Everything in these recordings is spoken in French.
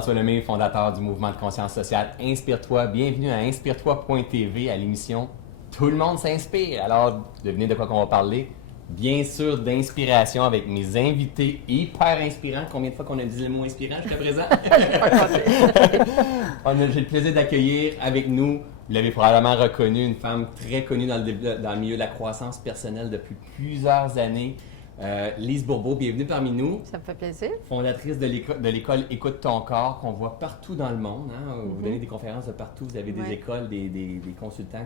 François Lemay, fondateur du mouvement de conscience sociale Inspire-toi. Bienvenue à inspire-toi.tv à l'émission Tout le monde s'inspire. Alors, devinez de quoi qu'on va parler? Bien sûr, d'inspiration avec mes invités hyper inspirants. Combien de fois qu'on a dit le mot inspirant jusqu'à présent? J'ai le plaisir d'accueillir avec nous, vous l'avez probablement reconnu, une femme très connue dans le milieu de la croissance personnelle depuis plusieurs années. Lise Bourbeau, bienvenue parmi nous. Ça me fait plaisir. Fondatrice de l'école Écoute ton corps, qu'on voit partout dans le monde. Hein? Vous donnez des conférences de partout, vous avez des écoles, des consultants.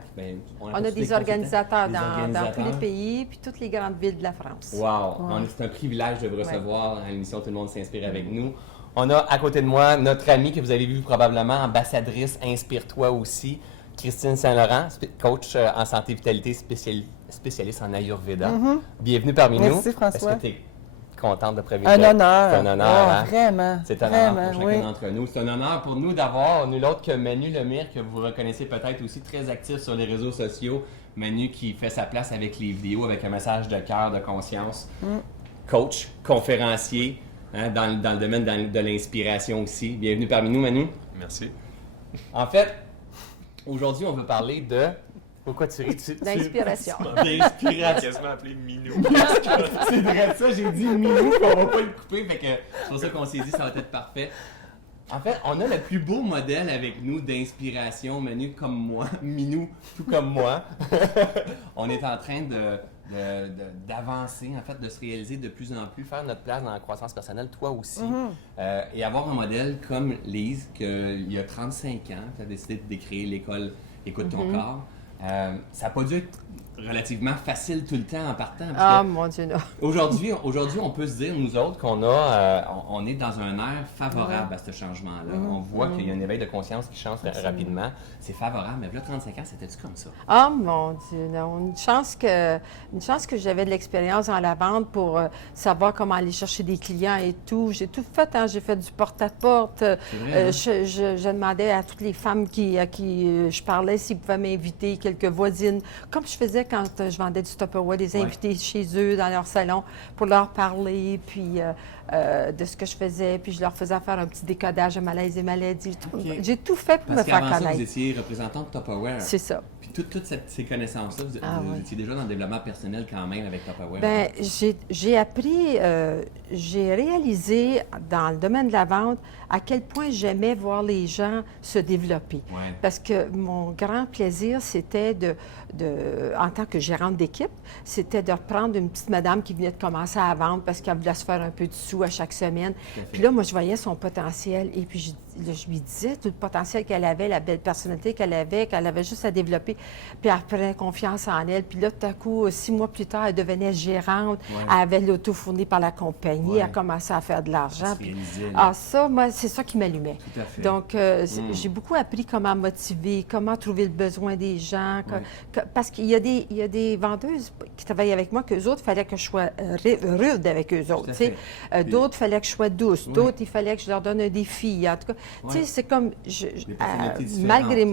On a des organisateurs dans tous les pays, puis toutes les grandes villes de la France. Wow! Ouais. C'est un privilège de vous recevoir à l'émission Tout le monde s'inspire avec nous. On a à côté de moi notre amie que vous avez vu probablement, ambassadrice Inspire-toi aussi, Christine Saint-Laurent, coach en santé et vitalité, spécialiste en Ayurveda. Bienvenue parmi nous. Merci François. Est-ce que tu es contente de prévenir? Un honneur. C'est un honneur, hein? Vraiment. C'est un honneur pour chacun d'entre nous. C'est un honneur pour nous d'avoir nul autre que Manu Lemire, que vous reconnaissez peut-être aussi très actif sur les réseaux sociaux. Manu qui fait sa place avec les vidéos, avec un message de cœur, de conscience. Coach, conférencier, hein, dans le domaine de l'inspiration aussi. Bienvenue parmi nous, Manu. Merci. En fait, aujourd'hui, on veut parler de... Pourquoi tu ris? D'inspiration. D'inspiration. Quasiment appelé Minou. C'est vrai ça, j'ai dit Minou, qu'on va pas le couper, fait que c'est pour ça qu'on s'est dit ça va être parfait. En fait, on a le plus beau modèle avec nous d'inspiration, Manu comme moi, Minou tout comme moi. On est en train d'avancer, en fait, de se réaliser de plus en plus, faire notre place dans la croissance personnelle, toi aussi, et avoir un modèle comme Lise, qu'il y a 35 ans, tu as décidé de créer l'école Écoute ton corps. Ça n'a pas dû être relativement facile tout le temps en partant. Mon Dieu, non. Aujourd'hui, on peut se dire, nous autres, qu'on est dans un air favorable à ce changement-là. On voit qu'il y a un éveil de conscience qui change rapidement. C'est favorable, mais là, 35 ans, c'était-tu comme ça? Mon Dieu, non. Une chance que j'avais de l'expérience dans la vente pour savoir comment aller chercher des clients et tout. J'ai tout fait, hein. J'ai fait du porte-à-porte. Je demandais à toutes les femmes à qui je parlais s'ils pouvaient m'inviter, quelques voisines, comme je faisais quand je vendais du Tupperware, les invités chez eux, dans leur salon, pour leur parler, puis de ce que je faisais, puis je leur faisais faire un petit décodage de malaise et maladie. J'ai tout fait pour me faire connaître. Parce qu'avant ça, vous étiez représentante de Tupperware. C'est ça. Puis toutes ces connaissances-là, vous étiez déjà dans le développement personnel quand même avec Tupperware. Bien, j'ai appris, j'ai réalisé dans le domaine de la vente à quel point j'aimais voir les gens se développer. Ouais. Parce que mon grand plaisir, c'était en tant que gérante d'équipe, c'était de reprendre une petite madame qui venait de commencer à vendre parce qu'elle voulait se faire un peu de sous à chaque semaine. Puis là, moi, je voyais son potentiel et puis je lui disais tout le potentiel qu'elle avait, la belle personnalité qu'elle avait juste à développer. Puis elle prenait confiance en elle. Puis là, tout à coup, 6 mois plus tard, elle devenait gérante. Elle avait l'auto fourni par la compagnie. Elle commençait à faire de l'argent. Ça, moi, c'est ça qui m'allumait. Tout à fait. Donc, j'ai beaucoup appris comment motiver, comment trouver le besoin des gens. Parce qu'il y a des vendeuses qui travaillent avec moi qu'eux autres, il fallait que je sois rude avec eux autres. D'autres, il fallait que je sois douce. D'autres, il fallait que je leur donne un défi. En tout cas, tu sais, c'est comme... malgré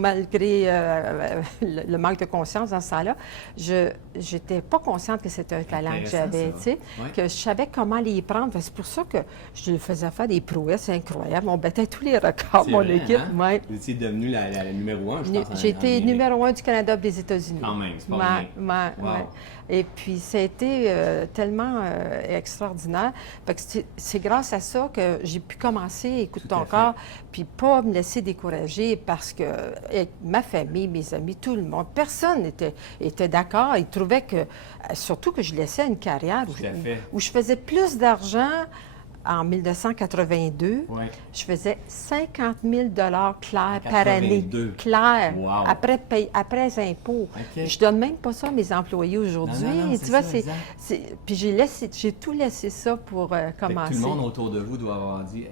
le manque de conscience dans ce temps-là, je n'étais pas consciente que c'était un talent que j'avais, tu sais, que je savais comment les prendre. C'est pour ça que je faisais faire des prouesses incroyables. On battait tous les records, mon équipe. Hein? Vous étiez devenue la numéro 1, je pense. J'ai été numéro 1 du Canada et des États-Unis. Quand même, c'est pas bien. Ouais. Et puis, ça a été tellement extraordinaire. C'est grâce à ça que j'ai pu commencer Écoute ton corps, puis pas me laisser décourager parce que ma famille, mes amis, tout le monde, personne n'était d'accord. Ils trouvaient que, surtout que je laissais une carrière où je faisais plus d'argent. En 1982, je faisais 50 000 clairs par année. Clair, après impôts. Je donne même pas ça à mes employés aujourd'hui. Tu vois, puis j'ai tout laissé ça pour commencer. Tout le monde autour de vous doit avoir dit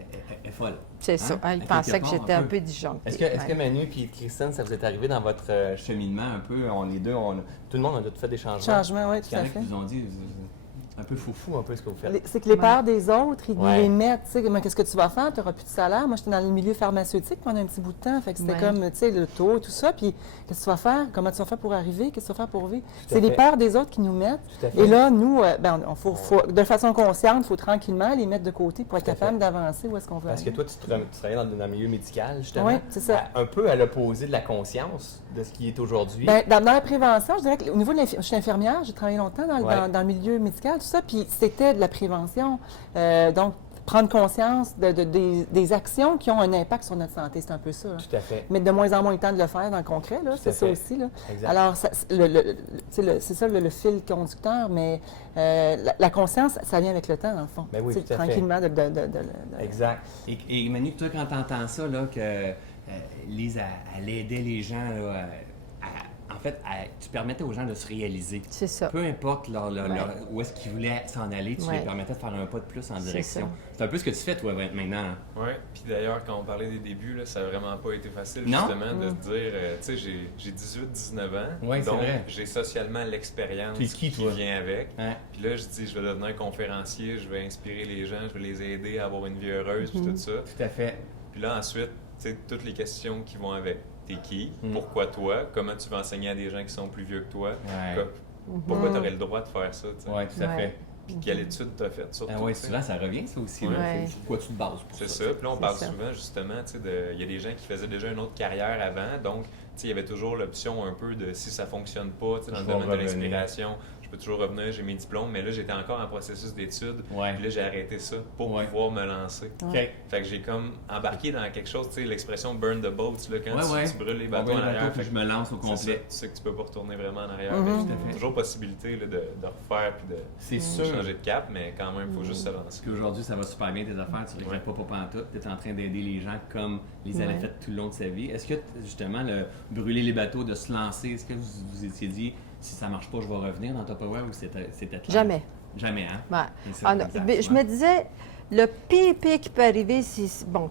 elle est folle. C'est ça. Ils pensaient que j'étais un peu disjonctée. Est-ce que Manu et Christine, ça vous est arrivé dans votre cheminement un peu? Tout le monde a fait des changements. Oui, tout à fait. Ils vous ont dit... un peu foufou, un peu ce que vous faites. C'est que les peurs des autres, ils Ouais. les mettent, tu sais, mais qu'est-ce que tu vas faire? Tu n'auras plus de salaire. Moi, j'étais dans le milieu pharmaceutique pendant un petit bout de temps, fait que c'était Ouais. comme, tu sais, le taux et tout ça, puis qu'est-ce que tu vas faire? Comment tu vas faire pour arriver? Qu'est-ce que tu vas faire pour vivre? à C'est les fait. peurs des autres qui nous mettent. Tout à fait. Et là, nous, de façon consciente, il faut tranquillement les mettre de côté pour être Tout à fait. capable d'avancer où est-ce qu'on veut Parce que aller. toi, tu travailles dans le milieu médical, justement. Oui, c'est ça. Un peu à l'opposé de la conscience de ce qui est aujourd'hui. Bien, dans la prévention, je dirais qu'au niveau de je suis infirmière, j'ai travaillé longtemps Ouais. dans le milieu médical, tout ça, puis c'était de la prévention. Donc, prendre conscience des actions qui ont un impact sur notre santé, c'est un peu ça. Là. Tout à fait. Mais de moins en moins le temps de le faire dans le concret, là, Tout à c'est ça fait. aussi. Là. Exact. Alors, c'est ça le fil conducteur, mais la conscience, ça vient avec le temps, dans le fond. Ben oui, Tu sais, tout à fait. tranquillement, Exact. Et Manu, toi, quand tu entends ça, là, que Lise, elle aidait les gens, là, tu permettais aux gens de se réaliser. C'est ça. Peu importe où est-ce qu'ils voulaient s'en aller, tu Ouais. les permettais de faire un pas de plus en C'est direction. ça. C'est un peu ce que tu fais, toi, maintenant. Oui, puis d'ailleurs, quand on parlait des débuts, là, ça n'a vraiment pas été facile, Non? justement, de se dire, tu sais, j'ai 18-19 ans, Ouais, c'est donc vrai. j'ai socialement l'expérience T'es qui, toi? vient avec. Hein? Puis là, je dis, je vais devenir conférencier, je vais inspirer les gens, je vais les aider à avoir une vie heureuse, puis tout ça. Tout à fait. Puis là, ensuite, tu sais, toutes les questions qui vont avec. T'es qui? Mm. Pourquoi toi? Comment tu vas enseigner à des gens qui sont plus vieux que toi? Ouais. Pourquoi tu aurais le droit de faire ça? tu sais? Oui, tout à Ouais. fait. Puis quelle étude tu as faite surtout? Ah oui, tu sais? souvent, ça revient, ça aussi. Ouais. là. Ouais. C'est quoi tu te bases pour C'est ça? ça. Puis là, on C'est parle ça. souvent, justement, tu sais, il y a des gens qui faisaient déjà une autre carrière avant. Donc, tu sais, il y avait toujours l'option un peu de si ça fonctionne pas, tu sais, dans Je le vais domaine de revenir. l'inspiration, je peux toujours revenir, j'ai mes diplômes. Mais là, j'étais encore en processus d'études. Ouais. Puis là, j'ai arrêté ça pour Ouais. pouvoir me lancer. OK. Fait que j'ai comme embarqué dans quelque chose, tu sais, l'expression burn the boats, là, quand Ouais, ouais. tu brûles les On bateaux va en le arrière. bateau, puis Fait je me lance au que c'est ça, complet. tu sais que tu peux pas retourner vraiment en arrière. Mhm. Mais Tout à fait. toujours possibilité là, de refaire puis de C'est sûr. changer de cap, mais quand même, il faut juste se lancer. Puis aujourd'hui, ça va super bien tes affaires, tu ne regrettes pas pantoute, tu es en train d'aider les gens comme les elle a fait tout le long de sa vie. Est-ce que, justement, le brûler les bateaux, de se lancer, est-ce que vous vous étiez dit, si ça marche pas, je vais revenir dans Tupperware ou c'était clair? Jamais. Jamais, hein? Ouais. Et ça, Ah non, exact, mais je ouais. me disais, le pire qui peut arriver,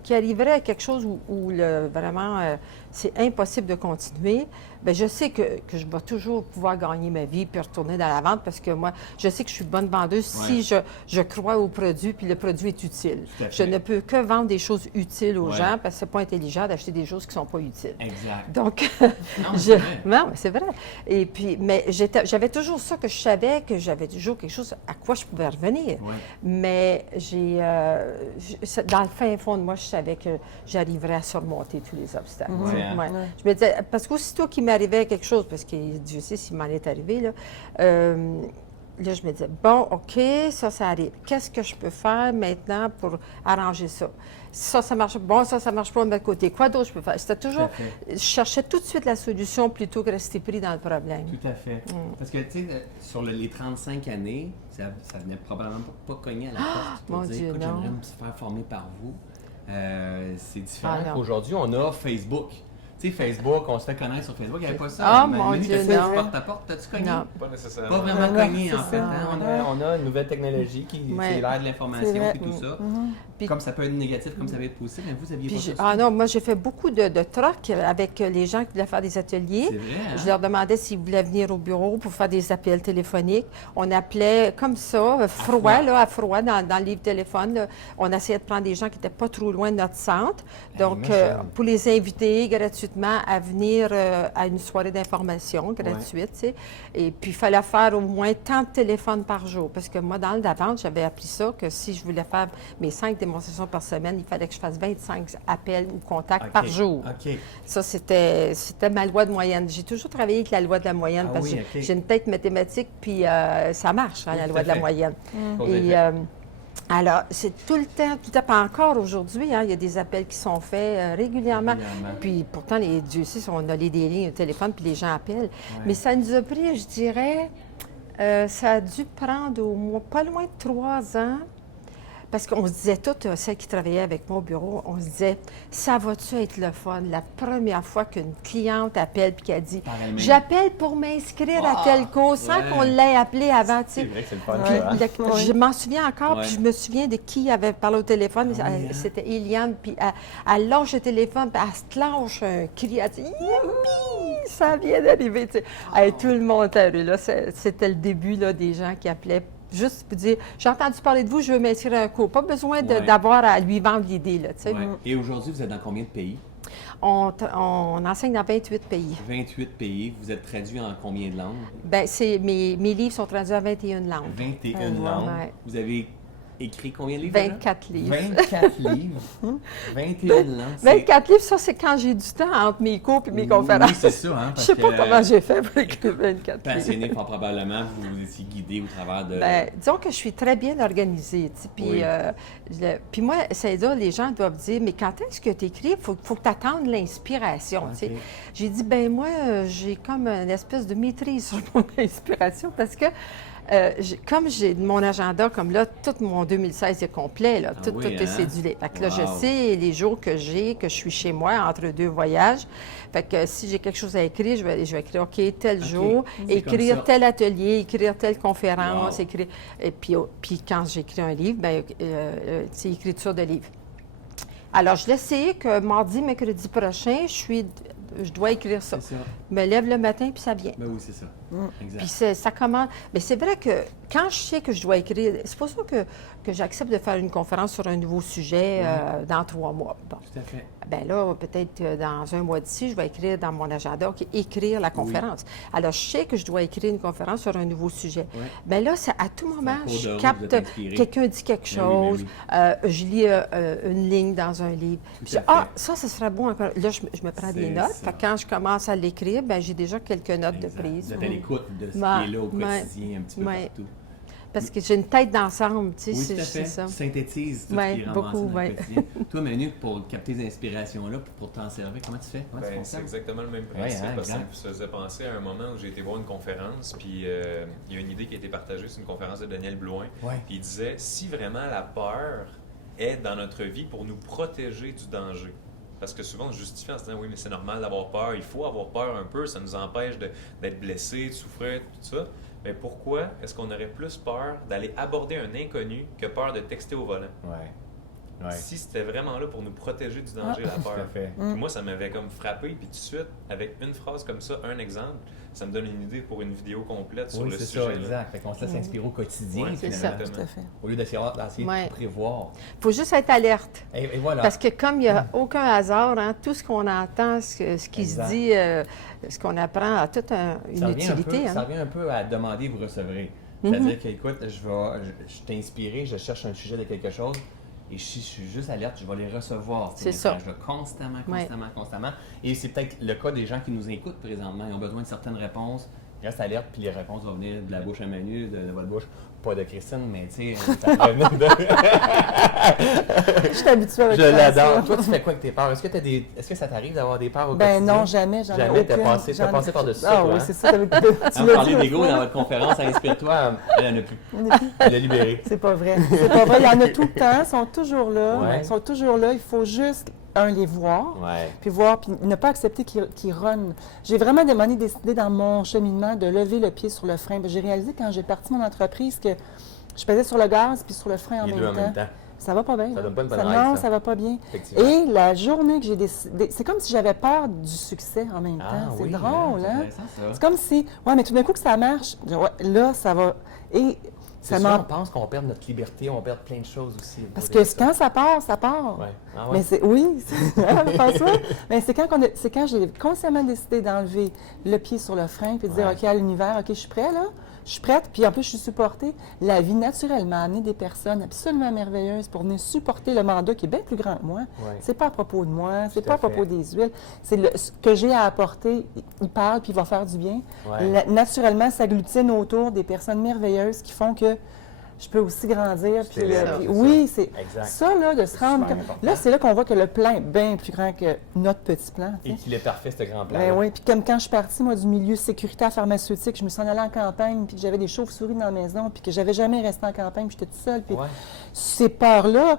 qui arriverait à quelque chose où vraiment c'est impossible de continuer, bien, je sais que je vais toujours pouvoir gagner ma vie puis retourner dans la vente parce que moi, je sais que je suis bonne vendeuse si je crois au produit puis le produit est utile. Tout à Je fait. ne peux que vendre des choses utiles aux Ouais. gens parce que c'est pas intelligent d'acheter des choses qui sont pas utiles. Exact. Donc, Non, mais c'est vrai. non, mais c'est vrai. Et puis, mais j'avais toujours ça que je savais que j'avais toujours quelque chose à quoi je pouvais revenir. Ouais. Mais dans le fin fond de moi, je savais que j'arriverais à surmonter tous les obstacles. Ouais, hein? Ouais. Ouais. Je me disais, parce qu'aussitôt qu'il m'arrivait quelque chose, parce que Dieu sait s'il m'en est arrivé, là, là, je me disais, bon, OK, ça arrive. Qu'est-ce que je peux faire maintenant pour arranger ça? Ça marche. Bon, ça marche pas de notre côté. Quoi d'autre je peux faire? C'était toujours. Tout à fait. Je cherchais tout de suite la solution plutôt que rester pris dans le problème. Tout à fait. Parce que, tu sais, sur les 35 années, ça venait probablement pas cogner à la porte pour mon dire, Dieu, écoute, non. j'aimerais me faire former par vous. C'est différent Ah, non. qu'aujourd'hui, on a Facebook. Tu sais, Facebook, on se fait connaître sur Facebook. Il n'y avait pas ça. Ah, Manu, mon t'as Dieu, fait du non. porte-à-porte. T'as-tu cogné? Non. Pas nécessairement. Pas vraiment Ouais, cogné, c'est en fait. ça. Hein? On a une nouvelle technologie qui Ouais. c'est l'ère de C'est l'information vrai. et tout ça. Puis- Comme ça peut être négatif, comme ça peut être positif, mais vous aviez Puis pas ça. ah non, moi, j'ai fait beaucoup de trocs avec les gens qui voulaient faire des ateliers. C'est vrai, hein? Je leur demandais s'ils voulaient venir au bureau pour faire des appels téléphoniques. On appelait comme ça, à froid, dans le livre téléphone. Là. On essayait de prendre des gens qui n'étaient pas trop loin de notre centre. Donc, imagine. pour les inviter gratuitement à venir à une soirée d'information gratuite. Tu sais. Et puis, il fallait faire au moins tant de téléphones par jour. Parce que moi, dans le vente, j'avais appris ça, que si je voulais faire mes 5 démonstrations par semaine, il fallait que je fasse 25 appels ou contacts OK. par jour. OK. Ça, c'était ma loi de moyenne. J'ai toujours travaillé avec la loi de la moyenne Ah parce oui, que OK. j'ai une tête mathématique, puis ça marche, hein, Oui, la tout loi à de la fait. moyenne. Cause Et d'effet. alors, c'est tout le temps, pas encore aujourd'hui, hein, il y a des appels qui sont faits régulièrement. Régulièrement. Puis pourtant, Dieu sait, on a des lignes au téléphone, puis les gens appellent. Mais ça nous a pris, je dirais, ça a dû prendre au moins pas loin de 3 ans. Parce qu'on se disait toutes, celles qui travaillaient avec moi au bureau, on se disait, ça va-tu être le fun? La première fois qu'une cliente appelle puis qu'elle dit, Par elle-même. j'appelle pour m'inscrire à tel cours sans Ouais. qu'on l'ait appelé avant, tu C'est sais. vrai que c'est le fun, Puis, ça, hein? je m'en souviens encore, Ouais. puis je me souviens de qui avait parlé au téléphone. Ah oui, hein? C'était Eliane, puis elle lâche le téléphone, puis elle se lâche un cri, elle dit « Youpi! Ça vient d'arriver! » tu sais. Hey, tout le monde était heureux, là. C'était le début là, des gens qui appelaient juste vous dire, j'ai entendu parler de vous, je veux m'inscrire à un cours. Pas besoin Ouais. d'avoir à lui vendre l'idée, là, tu sais. Ouais. Et aujourd'hui, vous êtes dans combien de pays? On enseigne dans 28 pays. 28 pays. Vous êtes traduit en combien de langues? Ben, mes livres sont traduits en 21 langues. 21 Ouais. langues. Ouais. Vous avez écrit combien de livres? déjà? 24 livres. 24 livres. 21 langues. c'est- 24 livres, ça, c'est quand j'ai du temps entre mes cours et mes conférences. Oui, c'est ça. Hein, Je parce sais pas que, comment j'ai fait pour écrire 24 livres. Passionné, fort probablement, vous vous étiez guidé au travers de... Ben, disons que je suis très bien organisée. Tu sais, puis, Oui. puis moi, c'est là, les gens doivent dire, mais quand est-ce que tu écris? Il faut que tu attendes l'inspiration. Tu sais. Ok. J'ai dit, ben moi, j'ai comme une espèce de maîtrise sur mon inspiration parce que comme j'ai mon agenda, comme là, tout mon 2016 est complet, là, Ah tout, oui, tout est hein? cédulé. Fait que là, je Wow. sais les jours que je suis chez moi entre deux voyages. Fait que si j'ai quelque chose à écrire, je vais écrire, OK, tel OK. jour, C'est comme écrire ça. tel atelier, écrire telle conférence, Wow. écrire... Et puis quand j'écris un livre, ben, c'est écriture de livre. Alors, je le sais que mardi, mercredi prochain, je dois écrire ça. C'est ça. Je me lève le matin, puis ça vient. Ben oui, c'est ça. Exact. Puis ça commence. Mais c'est vrai que quand je sais que je dois écrire, c'est pour ça que j'accepte de faire une conférence sur un nouveau sujet dans 3 mois. Bon. Tout à fait. Ben là, peut-être dans un mois d'ici, je vais écrire dans mon agenda, OK, écrire la conférence. Alors, je sais que je dois écrire une conférence sur un nouveau sujet. Oui. Ben là, à tout moment, cours de je route, vous capte, êtes inspiré. quelqu'un dit quelque Ben oui, ben chose, je lis une ligne dans un livre. Tout Je à dis, fait. ça serait bon. Encore. Là, je me prends des C'est notes. ça. Fait que quand je commence à l'écrire, ben j'ai déjà quelques notes Exact. de prise. Vous êtes à l'écoute de ce Ouais, qui est là au ouais, quotidien, un petit peu ouais. partout. Parce que j'ai une tête d'ensemble, tu sais, Oui, tout à c'est fait. ça. Tu synthétises tout Ouais, ce qui est ramassé beaucoup, dans ouais. le quotidien. Toi, Manu, pour capter ces inspirations-là, pour t'en servir, comment tu fais? Comment tu Ben, c'est fonctionnes? exactement le même principe, Ouais, hein, parce que ça exact. me faisait penser à un moment où j'ai été voir une conférence, puis il y a une idée qui a été partagée, c'est une conférence de Daniel Blouin, Ouais. puis il disait, si vraiment la peur est dans notre vie pour nous protéger du danger, parce que souvent on se justifie en se disant, oui, mais c'est normal d'avoir peur, il faut avoir peur un peu, ça nous empêche d'être blessé, de souffrir, tout ça. Mais pourquoi est-ce qu'on aurait plus peur d'aller aborder un inconnu que peur de texter au volant? Ouais. Ouais. Si c'était vraiment là pour nous protéger du danger, la Tout à peur. fait. Puis moi, ça m'avait comme frappé, puis tout de suite, avec une phrase comme ça, un exemple, ça me donne une idée pour une vidéo complète sur Oui, le c'est sujet. ça, exact. Fait qu'on se laisse inspirer au quotidien, Ouais, c'est finalement, ça. Tout à fait. au lieu d'essayer de Ouais. tout prévoir. Il faut juste être alerte. Et voilà. Parce que comme il n'y a aucun hasard, hein, tout ce qu'on entend, ce qui Exact. se dit, ce qu'on apprend a toute une Ça revient utilité. ça Hein. revient un peu à demander, vous recevrez. C'est-à-dire que, écoute, je t'ai inspiré, je cherche un sujet de quelque chose, et si je suis juste alerte, je vais les recevoir. ces C'est ça. messages-là, constamment, Ouais. constamment, constamment. Et c'est peut-être le cas des gens qui nous écoutent présentement. Ils ont besoin de certaines réponses. Reste alerte, puis les réponses vont venir de la bouche à Manu, de votre bouche. Pas de Christine, mais tu sais, ça pourrait venir de... Je suis habituée avec Je ça. l'adore. Toi, tu fais quoi avec tes peurs? Est-ce que ça t'arrive d'avoir des peurs au Ben quotidien? non, jamais, j'en ai Jamais, t'as aucune. passé par-dessus ça, Ah toi, oui, hein? c'est ça. Tu Hein, l'as vous dit parlez l'autre d'ego fois. dans votre conférence, inspire-toi, elle n'en a plus. Elle l'a libéré. C'est pas vrai. C'est pas vrai. Il y en a tout le temps. Ils sont toujours là. Ouais. Ils sont toujours là. Il faut juste, les voir. Ouais. Puis ne pas accepter qu'ils runnent. J'ai vraiment décidé dans mon cheminement de lever le pied sur le frein. J'ai réalisé quand j'ai parti mon entreprise que je pesais sur le gaz puis sur le frein Les en deux en même même temps. temps. Ça va pas bien. Ça là. donne pas une bonne Non, ride, ça. ça va pas bien. Effectivement. Et la journée que j'ai décidé, c'est comme si j'avais peur du succès en même Ah temps. C'est oui, drôle, c'est hein? intéressant, ça. C'est comme si, ouais, mais tout d'un coup que ça marche, ouais, là, ça va. Et C'est ça sûr, m'en. on pense qu'on perd notre liberté, on perd plein de choses aussi. Parce que quand ça part, ça part. Ouais. Ah ouais. Mais c'est oui, François. Mais c'est quand j'ai consciemment décidé d'enlever le pied sur le frein puis de dire Ouais. OK à l'univers, OK, je suis prêt là. Je suis prête, puis en plus, je suis supportée. La vie, naturellement, a amené des personnes absolument merveilleuses pour venir supporter le mandat qui est bien plus grand que moi. Ouais. C'est pas à propos de moi, c'est Tout pas à à propos fait. des huiles. C'est ce que j'ai à apporter. Il parle, puis il va faire du bien. Ouais. Naturellement, s'agglutine autour des personnes merveilleuses qui font que je peux aussi grandir. Je Puis, t'élève, puis c'est oui, c'est Exact. ça, là, de se C'est rendre super compte. important. Là, c'est là qu'on voit que le plan est bien plus grand que notre petit plan. tu Et sais. qu'il est parfait, ce grand plan. Ben oui, puis comme quand je suis partie, moi, du milieu sécuritaire pharmaceutique, je me suis en allée en campagne, puis que j'avais des chauves-souris dans la maison, puis que j'avais jamais resté en campagne, puis j'étais toute seule. Puis Ouais. ces peurs-là,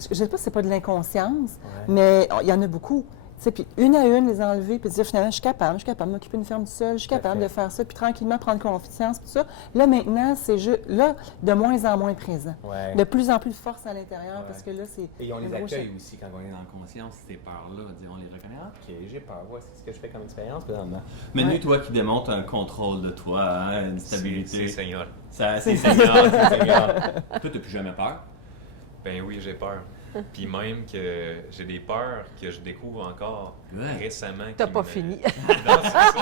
je ne sais pas si c'est pas de l'inconscience, Ouais. mais il y en a beaucoup. sais, puis une à une, les enlever, puis dire finalement, je suis capable de m'occuper d'une ferme toute seule, je suis capable de faire ça, puis tranquillement prendre confiance, puis tout ça. Là, maintenant, c'est juste, là, de moins en moins présent. Ouais. De plus en plus de force à l'intérieur, Ouais. parce que là, c'est... Et on les un gros accueille chef. aussi quand on est dans la conscience, ces peurs-là. On les reconnaît. Ah, ok, j'ai peur. Voici ce que je fais comme expérience présentement. Mais Ouais. nous, toi qui démontres un contrôle de toi, hein, une stabilité. C'est Seigneur. Ça, c'est Seigneur, c'est Seigneur. Toi, t'as plus jamais peur? Ben oui, j'ai peur. Puis même que j'ai des peurs que je découvre encore Ouais. récemment. T'as qui pas me- fini. Non, c'est ça.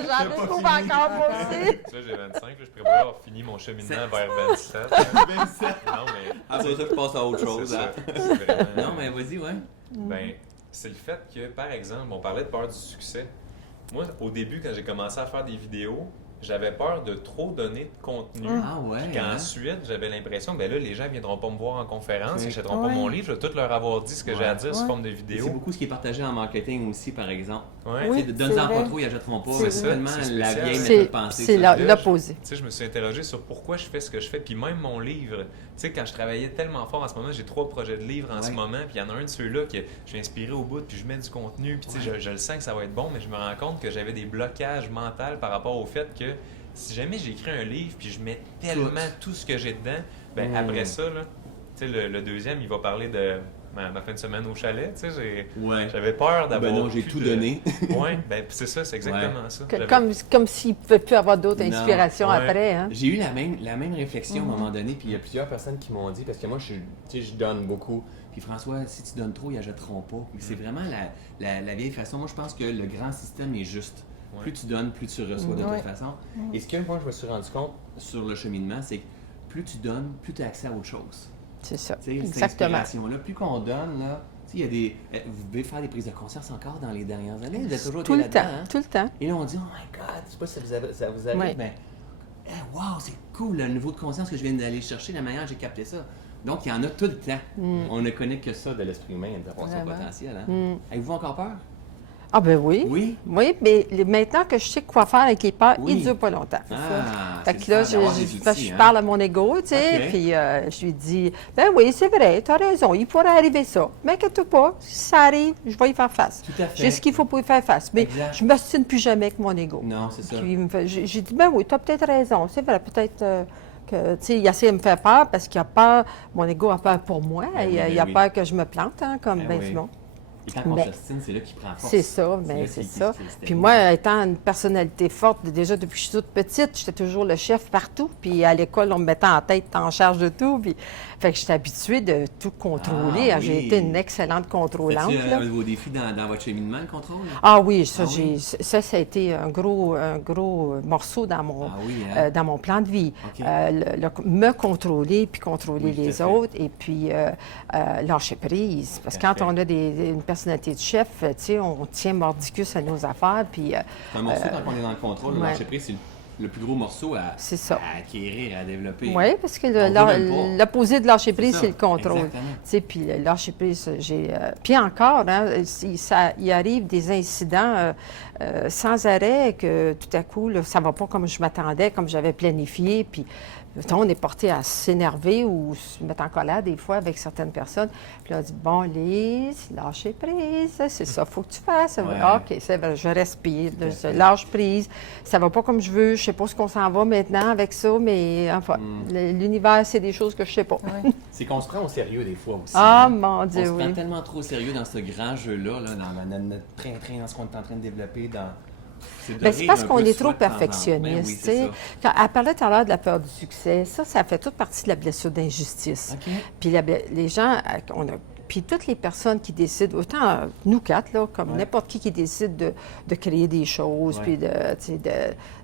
J'en pas découvre fini. encore moi aussi. Tu vois, j'ai 25, là, je prévois avoir fini mon cheminement vers 27. Même ça. Non, mais Après ça, je passe à autre chose. c'est ça. Hein. C'est vraiment- Non, mais vas-y, ouais. Ben, c'est le fait que, par exemple, on parlait de peur du succès. Moi, au début, quand j'ai commencé à faire des vidéos, j'avais peur de trop donner de contenu. Ah ouais. Puis hein? qu'ensuite, j'avais l'impression, ben là, les gens viendront pas me voir en conférence, Oui. ils achèteront pas Ouais. mon livre, je vais tout leur avoir dit ce que j'ai à dire sous Ouais. forme de Et vidéo. c'est beaucoup ce qui est partagé en marketing aussi, par exemple. Ouais. Oui. Tu sais, donne-en c'est pas vrai. trop, ils achèteront pas. C'est Mais ça, c'est tellement c'est la spécial. vieille C'est méthode de pensée. c'est ça. l'opposé. Tu sais, je me suis interrogé sur pourquoi je fais ce que je fais, puis même mon livre. Tu sais, quand je travaillais tellement fort en ce moment, j'ai 3 projets de livres en ce Ouais. moment, puis il y en a un de ceux-là que je suis inspiré au bout, puis je mets du contenu, puis tu sais, je le sens que ça va être bon, mais je me rends compte que j'avais des blocages mentaux par rapport au fait que si jamais j'écris un livre, puis je mets tellement tout ce que j'ai dedans, ben après ça, là, tu sais, le deuxième, il va parler de ma fin de semaine au chalet, tu sais, Ouais. j'avais peur d'avoir... Ben non, j'ai plus tout de- donné. Ouais, ben c'est ça, c'est exactement ça. J'avais- Comme s'il ne pouvait plus avoir d'autres Non. inspirations Ouais. après. Hein? J'ai eu la même réflexion à un moment donné, puis il y a plusieurs personnes qui m'ont dit, parce que moi, tu sais, je donne beaucoup. Puis François, si tu donnes trop, ils achèteront pas. Puis c'est vraiment la vieille façon. Moi, je pense que le grand système est juste. Ouais. Plus tu donnes, plus tu reçois de Ouais. toute façon. Et ce que moi, je me suis rendu compte sur le cheminement, c'est que plus tu donnes, plus tu as accès à autre chose. C'est ça. Tu sais, cette Exactement. inspiration-là, plus qu'on donne, là, tu sais, il y a des... Vous devez faire des prises de conscience encore dans les dernières années. Vous avez toujours Tout été le temps. là-dedans, hein? Tout le temps. Et là, on dit, oh my God, je sais pas si ça vous arrive, Ouais. mais wow, c'est cool le niveau de conscience que je viens d'aller chercher, la manière dont j'ai capté ça. Donc, il y en a tout le temps. On ne connaît que ça de l'esprit humain, d'avoir son Vraiment. potentiel. Hein? Mm. Avez-vous encore peur? Ah ben oui. Oui. Oui, mais maintenant que je sais quoi faire avec les peurs, Oui. ils ne durent pas longtemps. Ah, Fait c'est que là, le fun d'avoir des je outils, hein? parle à mon ego, tu sais, OK. puis je lui dis, ben oui, c'est vrai, tu as raison, il pourrait arriver ça. Mais inquiète-toi pas, si ça arrive, je vais y faire face. Tout à fait. J'ai ce qu'il faut pour y faire face. Mais Exact. je ne m'ostine plus jamais avec mon ego. Non, c'est ça. Puis j'ai dit, ben oui, tu as peut-être raison. C'est vrai, peut-être que, tu sais, il essaie de me faire peur parce qu'il a peur, mon ego a peur pour moi. Ben oui, il a oui. peur que je me plante, hein, comme Ben ben oui. du monde. Et quand on Ben, s'ostine, c'est là qu'il prend force. C'est ça, là mais c'est qu'il- ça. qu'il- qu'il- Puis moi, étant une personnalité forte, déjà depuis que je suis toute petite, j'étais toujours le chef partout. Puis à l'école, on me mettait en tête, en charge de tout. Puis fait que j'étais habituée de tout contrôler. Ah, J'ai oui. été une excellente contrôlante. Fais-tu là. un de vos défis dans votre cheminement, le contrôle? Ah oui, ça, Ah oui? ça a été un gros morceau dans mon, Ah oui, hein? dans mon plan de vie. OK. Me contrôler, puis contrôler Oui, tout à les fait. autres, et puis lâcher prise. Parce que quand Tout à on a une personnalité de chef, tu sais, on tient mordicus à nos affaires, puis C'est un morceau, quand on est dans le contrôle, le ouais. lâcher prise, c'est le plus gros morceau c'est ça. à acquérir, à développer. Oui, parce que On veut même pas. l'opposé de lâcher prise, ça, c'est le contrôle. exactement. Tu sais, puis le lâcher prise, puis encore, hein, il arrive des incidents sans arrêt que tout à coup, là, ça ne va pas comme je m'attendais, comme j'avais planifié, puis on est porté à s'énerver ou se mettre en colère des fois avec certaines personnes. Puis là, on dit, bon, Lise, lâcher prise, c'est ça, il faut que tu fasses. Ouais. OK, c'est vrai, je respire, là, je lâche prise. Ça va pas comme je veux, je sais pas ce qu'on s'en va maintenant avec ça, mais enfin, l'univers, c'est des choses que je sais pas. C'est qu'on se prend au sérieux des fois aussi. Ah, hein. mon On Dieu, se prend oui. tellement trop au sérieux dans ce grand jeu-là, là, dans notre train-train, dans ce qu'on est en train de développer. C'est de Bien, c'est rire parce un qu'on peu est de trop soi de temps en temps. perfectionniste. Ben oui, tu c'est sais. ça. Quand elle parlait tout à l'heure de la peur du succès, ça fait toute partie de la blessure d'injustice. OK. Puis les gens, puis toutes les personnes qui décident, autant nous quatre, là, comme Ouais. n'importe qui décide de créer des choses, Ouais. puis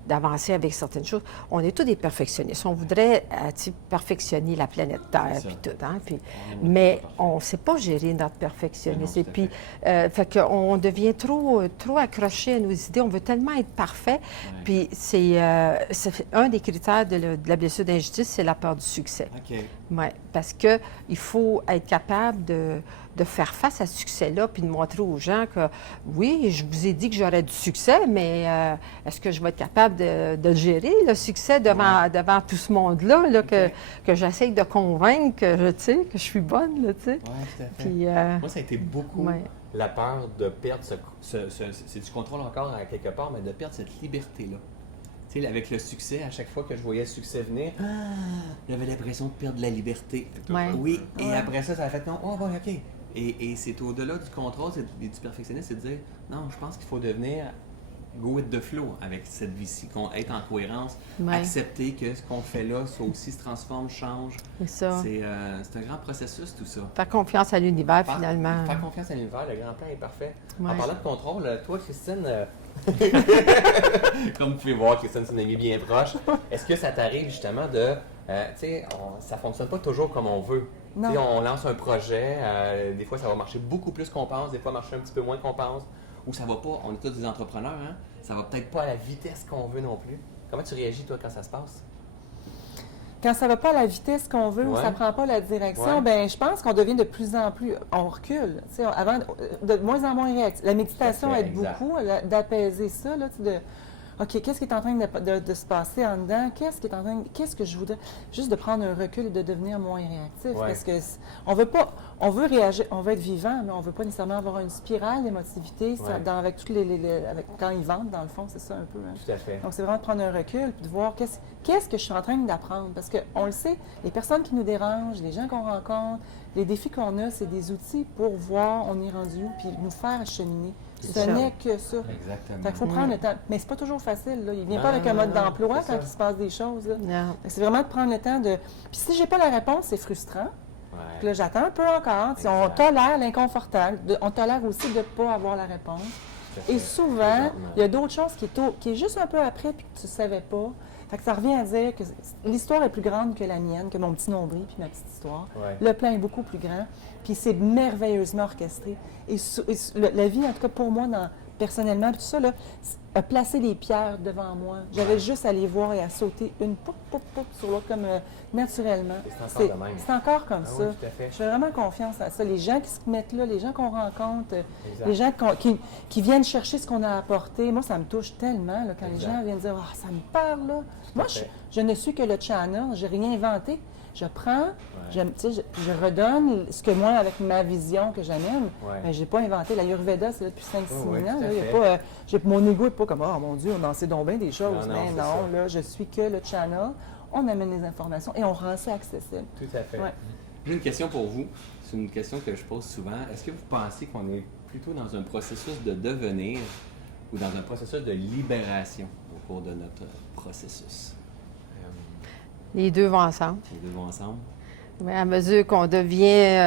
d'avancer avec certaines choses, on est tous des perfectionnistes. On voudrait tu sais, perfectionner la planète Terre, C'est ça. puis tout. Hein, puis, On est mais pas parfait. on ne sait pas gérer notre perfectionnisme. Ben non, Et tout puis, à fait qu'on devient trop accroché à nos idées. On veut tellement être parfait. Puis c'est un des critères de la blessure d'injustice, c'est la peur du succès. OK. Oui, parce qu'il faut être capable de faire face à ce succès-là, puis de montrer aux gens que, oui, je vous ai dit que j'aurais du succès, mais est-ce que je vais être capable de le gérer, le succès, devant tout ce monde-là, là, que j'essaye de convaincre que, tu sais, que je suis bonne, là, tu sais. Oui, tout à fait. Puis, Moi, ça a été beaucoup ouais. la peur de perdre c'est du contrôle encore à quelque part, mais de perdre cette liberté-là. Tu sais, avec le succès, à chaque fois que je voyais le succès venir, j'avais l'impression de perdre la liberté. Ouais. Oui, et après ça, ça a fait non, oh, bon, ok. Et c'est au-delà du contrôle, du perfectionnisme, c'est de dire, non, je pense qu'il faut devenir go with the flow avec cette vie-ci, être en cohérence, Ouais. accepter que ce qu'on fait là, ça aussi se transforme, change. C'est ça. C'est un grand processus, tout ça. Faire confiance à l'univers, finalement. Faire confiance à l'univers, le grand plan est parfait. Ouais. En parlant de contrôle, toi, Christine, comme vous pouvez voir, Christine, c'est une amie bien proche. Est-ce que ça t'arrive justement de... tu sais, ça fonctionne pas toujours comme on veut. Non. Tu sais, on lance un projet, des fois ça va marcher beaucoup plus qu'on pense, des fois marcher un petit peu moins qu'on pense, ou ça va pas, on est tous des entrepreneurs, hein? Ça va peut-être pas à la vitesse qu'on veut non plus. Comment tu réagis, toi, quand ça se passe? Quand ça va pas à la vitesse qu'on veut ou Ouais. ça prend pas la direction, Ouais. ben je pense qu'on devient de plus en plus, on recule. Tu sais, avant, de moins en moins réactif. La méditation Tout à fait, aide exact. beaucoup d'apaiser ça, là, tu sais, de OK, qu'est-ce qui est en train de se passer en dedans? Qu'est-ce que je voudrais? Juste de prendre un recul et de devenir moins réactif. Ouais. Parce que on veut pas, on veut réagir, on veut être vivant, mais on veut pas nécessairement avoir une spirale d'émotivité Ouais. avec toutes avec, quand ils vendent, dans le fond, c'est ça un peu. Hein. Tout à fait. Donc, c'est vraiment de prendre un recul puis de voir qu'est-ce que je suis en train d'apprendre. Parce qu'on le sait, les personnes qui nous dérangent, les gens qu'on rencontre, les défis qu'on a, c'est des outils pour voir on est rendu où puis nous faire cheminer. C'est Ce ça. n'est que ça. Exactement. Fait qu'il faut prendre le temps. Mais c'est pas toujours facile. Là. Il vient Non, pas avec un mode non, d'emploi c'est quand ça. il se passe des choses. Là. Non. Fait que c'est vraiment de prendre le temps de... Puis si j'ai pas la réponse, c'est frustrant. Puis là, j'attends un peu encore. Tu sais, on Exact. tolère l'inconfortable. On tolère aussi de ne pas avoir la réponse. Tout à fait. Et souvent, Présentement. il y a d'autres choses qui est juste un peu après puis que tu ne savais pas. Fait que ça revient à dire que l'histoire est plus grande que la mienne, que mon petit nombril puis ma petite histoire. Ouais. Le plan est beaucoup plus grand. Puis c'est merveilleusement orchestré. La vie, en tout cas pour moi, personnellement, puis tout ça, là, a placé des pierres devant moi. J'avais juste à les voir et à sauter une poup sur l'autre comme naturellement. C'est encore de même. C'est encore comme Ah ça. oui, tout à fait. Je fais vraiment confiance à ça. Les gens qui se mettent là, les gens qu'on rencontre, Exact. les gens qui viennent chercher ce qu'on a apporté. Moi, ça me touche tellement là, quand les Exact. gens viennent dire « Ah, ça me parle, là! » Moi, fait. je ne suis que le channel. Je n'ai rien inventé. Je prends, tu sais, je redonne ce que moi, avec ma vision que j'amène, Ouais. ben, je n'ai pas inventé. L'Ayurveda, c'est là depuis 5-6 Oh, oui, 000 ans. tout à Là, il y a fait. pas, mon ego n'est pas comme « Oh mon Dieu, on en sait donc bien des choses. Non, non, Mais c'est non, ça. là, je suis que le channel. On amène les informations et on rend ça accessible. Tout à fait. Ouais. J'ai une question pour vous. C'est une question que je pose souvent. Est-ce que vous pensez qu'on est plutôt dans un processus de devenir ou dans un processus de libération au cours de notre processus? Les deux vont ensemble. Les deux vont ensemble? Mais à mesure qu'on devient,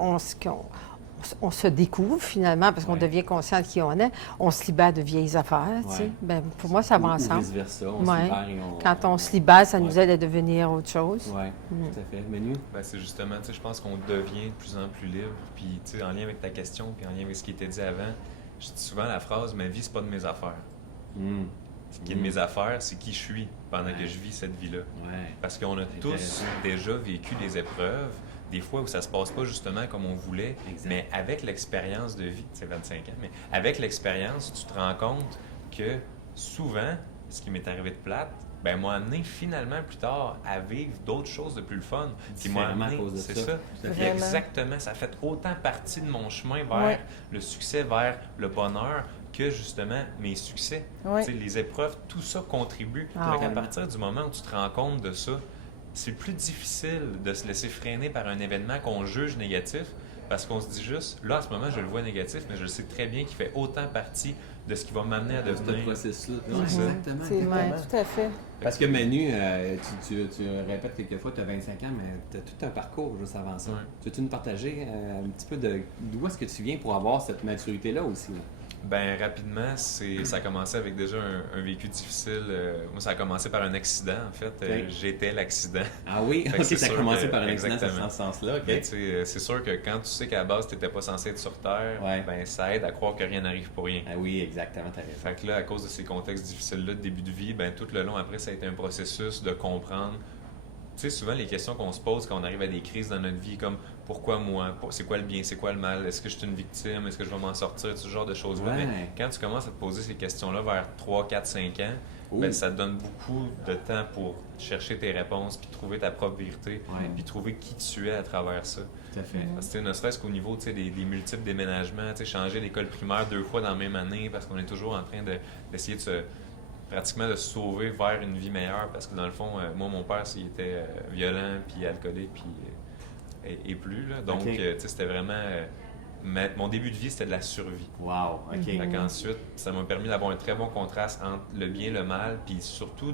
on se découvre finalement, parce qu'on Ouais. devient conscient de qui on est, on se libère de vieilles affaires. Tu sais. Ouais. Ben, pour moi, ça va Ou ensemble. vice-versa, on se Ouais. libère et Quand on se libère, ça nous Ouais. aide à devenir autre chose. Oui, tout à fait. Menu? Ben, c'est justement, tu sais, je pense qu'on devient de plus en plus libre. Puis, tu sais, en lien avec ta question, puis en lien avec ce qui était dit avant, je dis souvent la phrase « Ma vie, c'est pas de mes affaires. Mm. Ce qui est de mes affaires, c'est qui je suis pendant Ouais. que je vis cette vie-là. Ouais. Parce qu'on a tous Intéressant. déjà vécu des épreuves, des fois où ça se passe pas justement comme on voulait, Exact. mais avec l'expérience de vie, c'est 25 ans, mais avec l'expérience, tu te rends compte que souvent, ce qui m'est arrivé de plate, ben m'a amené finalement plus tard à vivre d'autres choses de plus le fun. Qui m'a Différemment à amené, cause de c'est ça. ça. Tout à Puis fait. exactement, ça fait autant partie de mon chemin vers Ouais. le succès, vers le bonheur, que justement mes succès. Ouais. Tu sais, les épreuves, tout ça contribue. Ah Fait qu'à ouais. partir du moment où tu te rends compte de ça, c'est plus difficile de se laisser freiner par un événement qu'on juge négatif parce qu'on se dit juste, là en ce moment je le vois négatif, mais je le sais très bien qu'il fait autant partie de ce qui va m'amener à De ce devenir. processus-là. C'est Ouais, ça. exactement. C'est exactement. tout à fait. Parce que Manu, tu répètes quelquefois, tu as 25 ans, mais tu as tout un parcours juste avant ça. Ouais. Tu veux-tu nous partager un petit peu d'où est-ce que tu viens pour avoir cette maturité-là aussi? Là? Ben rapidement, ça a commencé avec déjà un vécu difficile. Moi, ça a commencé par un accident, en fait. Ok. J'étais l'accident. Ah oui? Fait que Ok, c'est ça a sûr commencé que- par un accident exactement. dans ce sens-là. OK. Mais tu sais, c'est sûr que quand tu sais qu'à la base, tu n'étais pas censé être sur Terre, Ouais. ben ça aide à croire que rien n'arrive pour rien. Ah oui, exactement, tu as raison. Fait que là, à cause de ces contextes difficiles-là de début de vie, ben tout le long après, ça a été un processus de comprendre. Tu sais, souvent, les questions qu'on se pose quand on arrive à des crises dans notre vie, comme pourquoi moi, c'est quoi le bien, c'est quoi le mal, est-ce que je suis une victime, est-ce que je vais m'en sortir, ce genre de choses-là. Ouais. Mais quand tu commences à te poser ces questions-là vers 3, 4, 5 ans, ben, ça te donne beaucoup de temps pour chercher tes réponses, puis trouver ta propre vérité, Ouais. puis trouver qui tu es à travers ça. Tout à fait. Parce que ne serait-ce qu'au niveau des multiples déménagements, changer d'école primaire 2 fois dans la même année, parce qu'on est toujours en train d'essayer pratiquement de se sauver vers une vie meilleure, parce que dans le fond, moi, mon père, il était violent, puis alcoolique, puis et plus. Là. Donc, Ok. C'était vraiment... mon début de vie, c'était de la survie. Wow, OK. Fait qu'ensuite, ça m'a permis d'avoir un très bon contraste entre le bien et le mal, puis surtout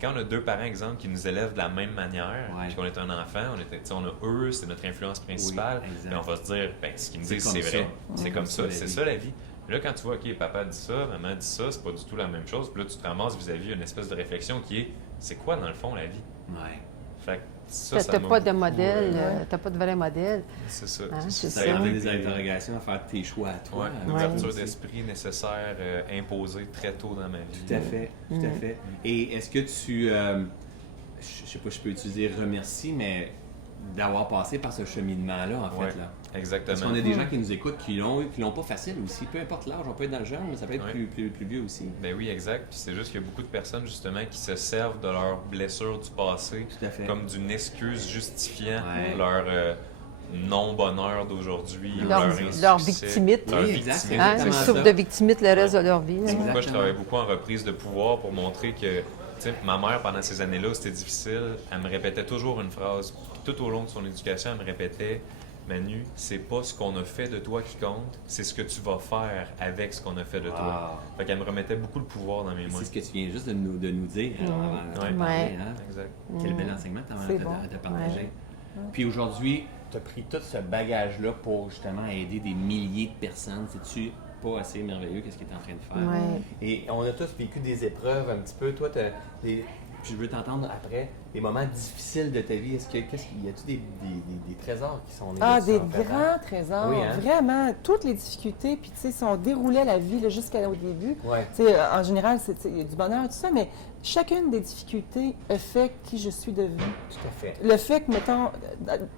quand on a 2 parents, exemple, qui nous élèvent de la même manière, Ouais. puis qu'on est un enfant, on a eux, c'est notre influence principale, Oui, exact. puis on va se dire, ben, ce qu'ils me C'est disent, comme c'est vrai. ça. C'est comme ça, la c'est vie. ça la vie. Là, quand tu vois, OK, papa dit ça, maman dit ça, c'est pas du tout la même chose, puis là, tu te ramasses vis-à-vis une espèce de réflexion qui est, c'est quoi, dans le fond, la vie? Ouais. Fait que ça, T'as m'a pas de beaucoup, modèle, t'as pas de vrai modèle. c'est ça. Hein, c'est Ça ça. a amené des interrogations à faire tes choix à toi. Ouais, une Ouais. ouverture Aussi. d'esprit nécessaire, imposée très tôt dans ma vie. Tout à fait, tout à fait. Et est-ce que tu, je sais pas si je peux utiliser remercie, mais d'avoir passé par ce cheminement-là, en Ouais, fait, là. exactement. Parce qu'on a des gens qui nous écoutent qui l'ont pas facile aussi. Peu importe l'âge, on peut être dans le jeune, mais ça peut être Ouais. plus vieux aussi. Ben oui, exact. Puis c'est juste qu'il y a beaucoup de personnes, justement, qui se servent de leurs blessures du passé Tout à fait. comme d'une excuse justifiant Ouais. leur non-bonheur d'aujourd'hui, ou Leur insuccès, victimite. leur Oui, exact, victimite. Hein, exactement ils souffrent ça. de victimite le reste de leur vie. C'est hein. pourquoi je Exactement. travaille beaucoup en reprise de pouvoir pour montrer que, tu sais, ma mère, pendant ces années-là, c'était difficile. Elle me répétait toujours une phrase. Puis tout au long de son éducation, elle me répétait, Manu, c'est pas ce qu'on a fait de toi qui compte, c'est ce que tu vas faire avec ce qu'on a fait de toi. Fait qu'elle me remettait beaucoup le pouvoir dans mes mains. C'est ce que tu viens juste de nous dire avant de Ouais. parler, Ouais. hein. Exact. Quel bel enseignement tu C'est as bon. partagé. Ouais. Puis aujourd'hui, tu as pris tout ce bagage-là pour justement aider des milliers de personnes. C'est-tu pas assez merveilleux qu'est-ce que tu es en train de faire? Ouais. Et on a tous vécu des épreuves un petit peu. Toi, puis je veux t'entendre après, des moments difficiles de ta vie. Y a-tu des trésors qui sont nés Ah, de ça, des en fait, hein? grands trésors. Oui, hein? Vraiment, toutes les difficultés. Puis, tu sais, si on déroulait la vie là, jusqu'au début, Ouais. tu sais, en général, il y a du bonheur, tout ça, mais chacune des difficultés a fait qui je suis devenue. Tout à fait. Le fait que, mettons,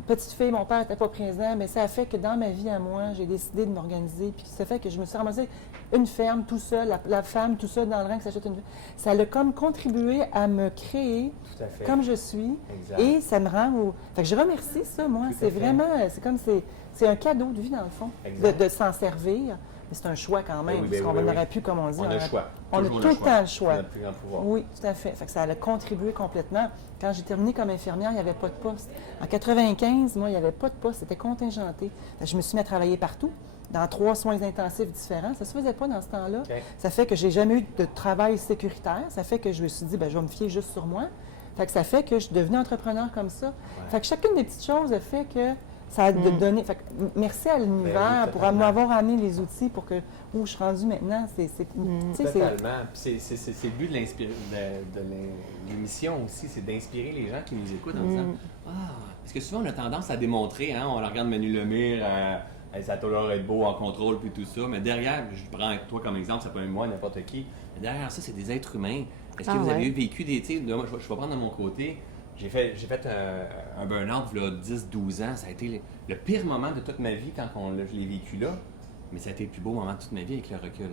petite fille, mon père n'était pas présent, mais ça a fait que dans ma vie à moi, j'ai décidé de m'organiser. Puis ça fait que je me suis ramassée une ferme tout seul, la femme tout seul dans le rang qui s'achète une. Ça a comme contribué à me créer Tout à fait. comme je suis. Exact. Et ça me rend au. Fait que je remercie ça, moi. Tout à C'est fait. vraiment. C'est un cadeau de vie, dans le fond, Exact. de s'en servir. Mais c'est un choix quand même, oui, parce ben qu'on oui, aurait pu, comme on dit, On a le choix. on a Toujours tout le temps le C'est choix. notre plus grand pouvoir. Oui, tout à fait. Fait que ça a contribué complètement. Quand j'ai terminé comme infirmière, il n'y avait pas de poste. En 95, moi, il n'y avait pas de poste. C'était contingenté. Fait que je me suis mis à travailler partout, dans 3 soins intensifs différents. Ça ne se faisait pas dans ce temps-là. OK. Ça fait que j'ai jamais eu de travail sécuritaire. Ça fait que je me suis dit, ben, je vais me fier juste sur moi. Fait que ça fait que je suis devenue entrepreneur comme ça. Fait que chacune des petites choses a fait que ça a donné. Fait que merci à l'univers Ben oui, pour totalement. m'avoir amené les outils pour que où je suis rendue maintenant. Tu sais, c'est- Totalement. Puis c'est le but de l'émission aussi, c'est d'inspirer les gens qui nous écoutent en disant Ah, parce que souvent on a tendance à démontrer, hein, on regarde Manu Lemire, ça a toujours être beau en contrôle puis tout ça, mais derrière, je prends toi comme exemple, ça peut être moi, n'importe qui, mais derrière ça, c'est des êtres humains. Est-ce que Ah vous avez ouais. vécu des. Tu sais, moi, je vais prendre de mon côté. J'ai fait un burn-out il y a 10-12 ans. Ça a été le pire moment de toute ma vie quand je l'ai vécu là. Mais ça a été le plus beau moment de toute ma vie avec le recul.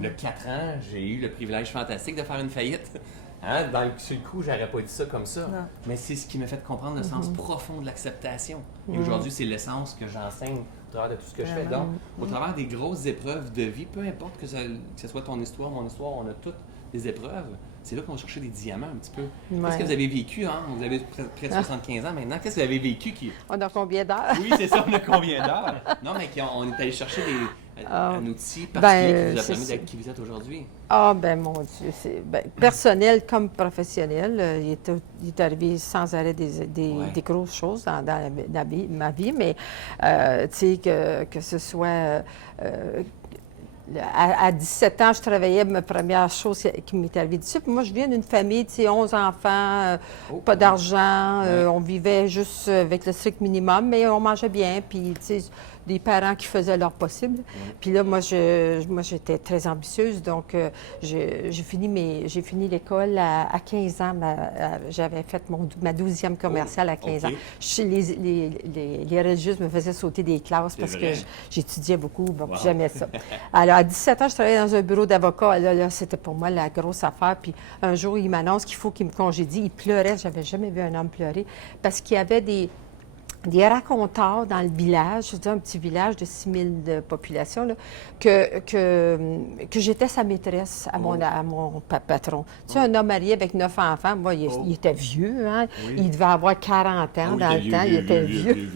Le 4 ans, j'ai eu le privilège fantastique de faire une faillite. Hein? Sur le coup, j'aurais pas dit ça comme ça. Non. Mais c'est ce qui m'a fait comprendre le sens profond de l'acceptation. Et aujourd'hui, c'est l'essence que j'enseigne au travers de tout ce que je fais. Donc, au travers des grosses épreuves de vie, peu importe que ce soit ton histoire, mon histoire, on a toutes des épreuves. C'est là qu'on va chercher des diamants un petit peu. Qu'est-ce que vous avez vécu, hein? Vous avez près de 75 ans maintenant. Qu'est-ce que vous avez vécu qui. On a combien d'heures? Oui, c'est ça, on a combien d'heures? Non, mais on est allé chercher un outil particulier Ben, qui vous a c'est permis ça. d'être qui vous êtes aujourd'hui. Ah, ben mon Dieu, c'est personnel comme professionnel. Il est arrivé sans arrêt des grosses choses dans ma vie, mais tu sais, que ce soit. À 17 ans, je travaillais, ma première chose qui m'est arrivée dessus. Puis moi, je viens d'une famille, tu sais, 11 enfants, pas d'argent, Ouais. on vivait juste avec le strict minimum, mais on mangeait bien. Puis, tu sais, des parents qui faisaient leur possible. Puis là, moi, j'étais très ambitieuse, donc j'ai fini l'école à 15 ans. J'avais fait ma 12e commerciale à 15 ans. Les religieuses me faisaient sauter des classes parce que j'étudiais beaucoup, donc j'aimais ça. Alors, à 17 ans, je travaillais dans un bureau d'avocat. Là, c'était pour moi la grosse affaire. Puis un jour, il m'annonce qu'il faut qu'il me congédie. Il pleurait. J'avais jamais vu un homme pleurer parce qu'il y avait des raconteurs dans le village, je veux dire un petit village de 6 000 de population, là, que j'étais sa maîtresse à mon patron. Tu sais, un homme marié avec 9 enfants, moi, il était vieux, hein? Oui. Il devait avoir 40 ans dans le temps, il était vieux.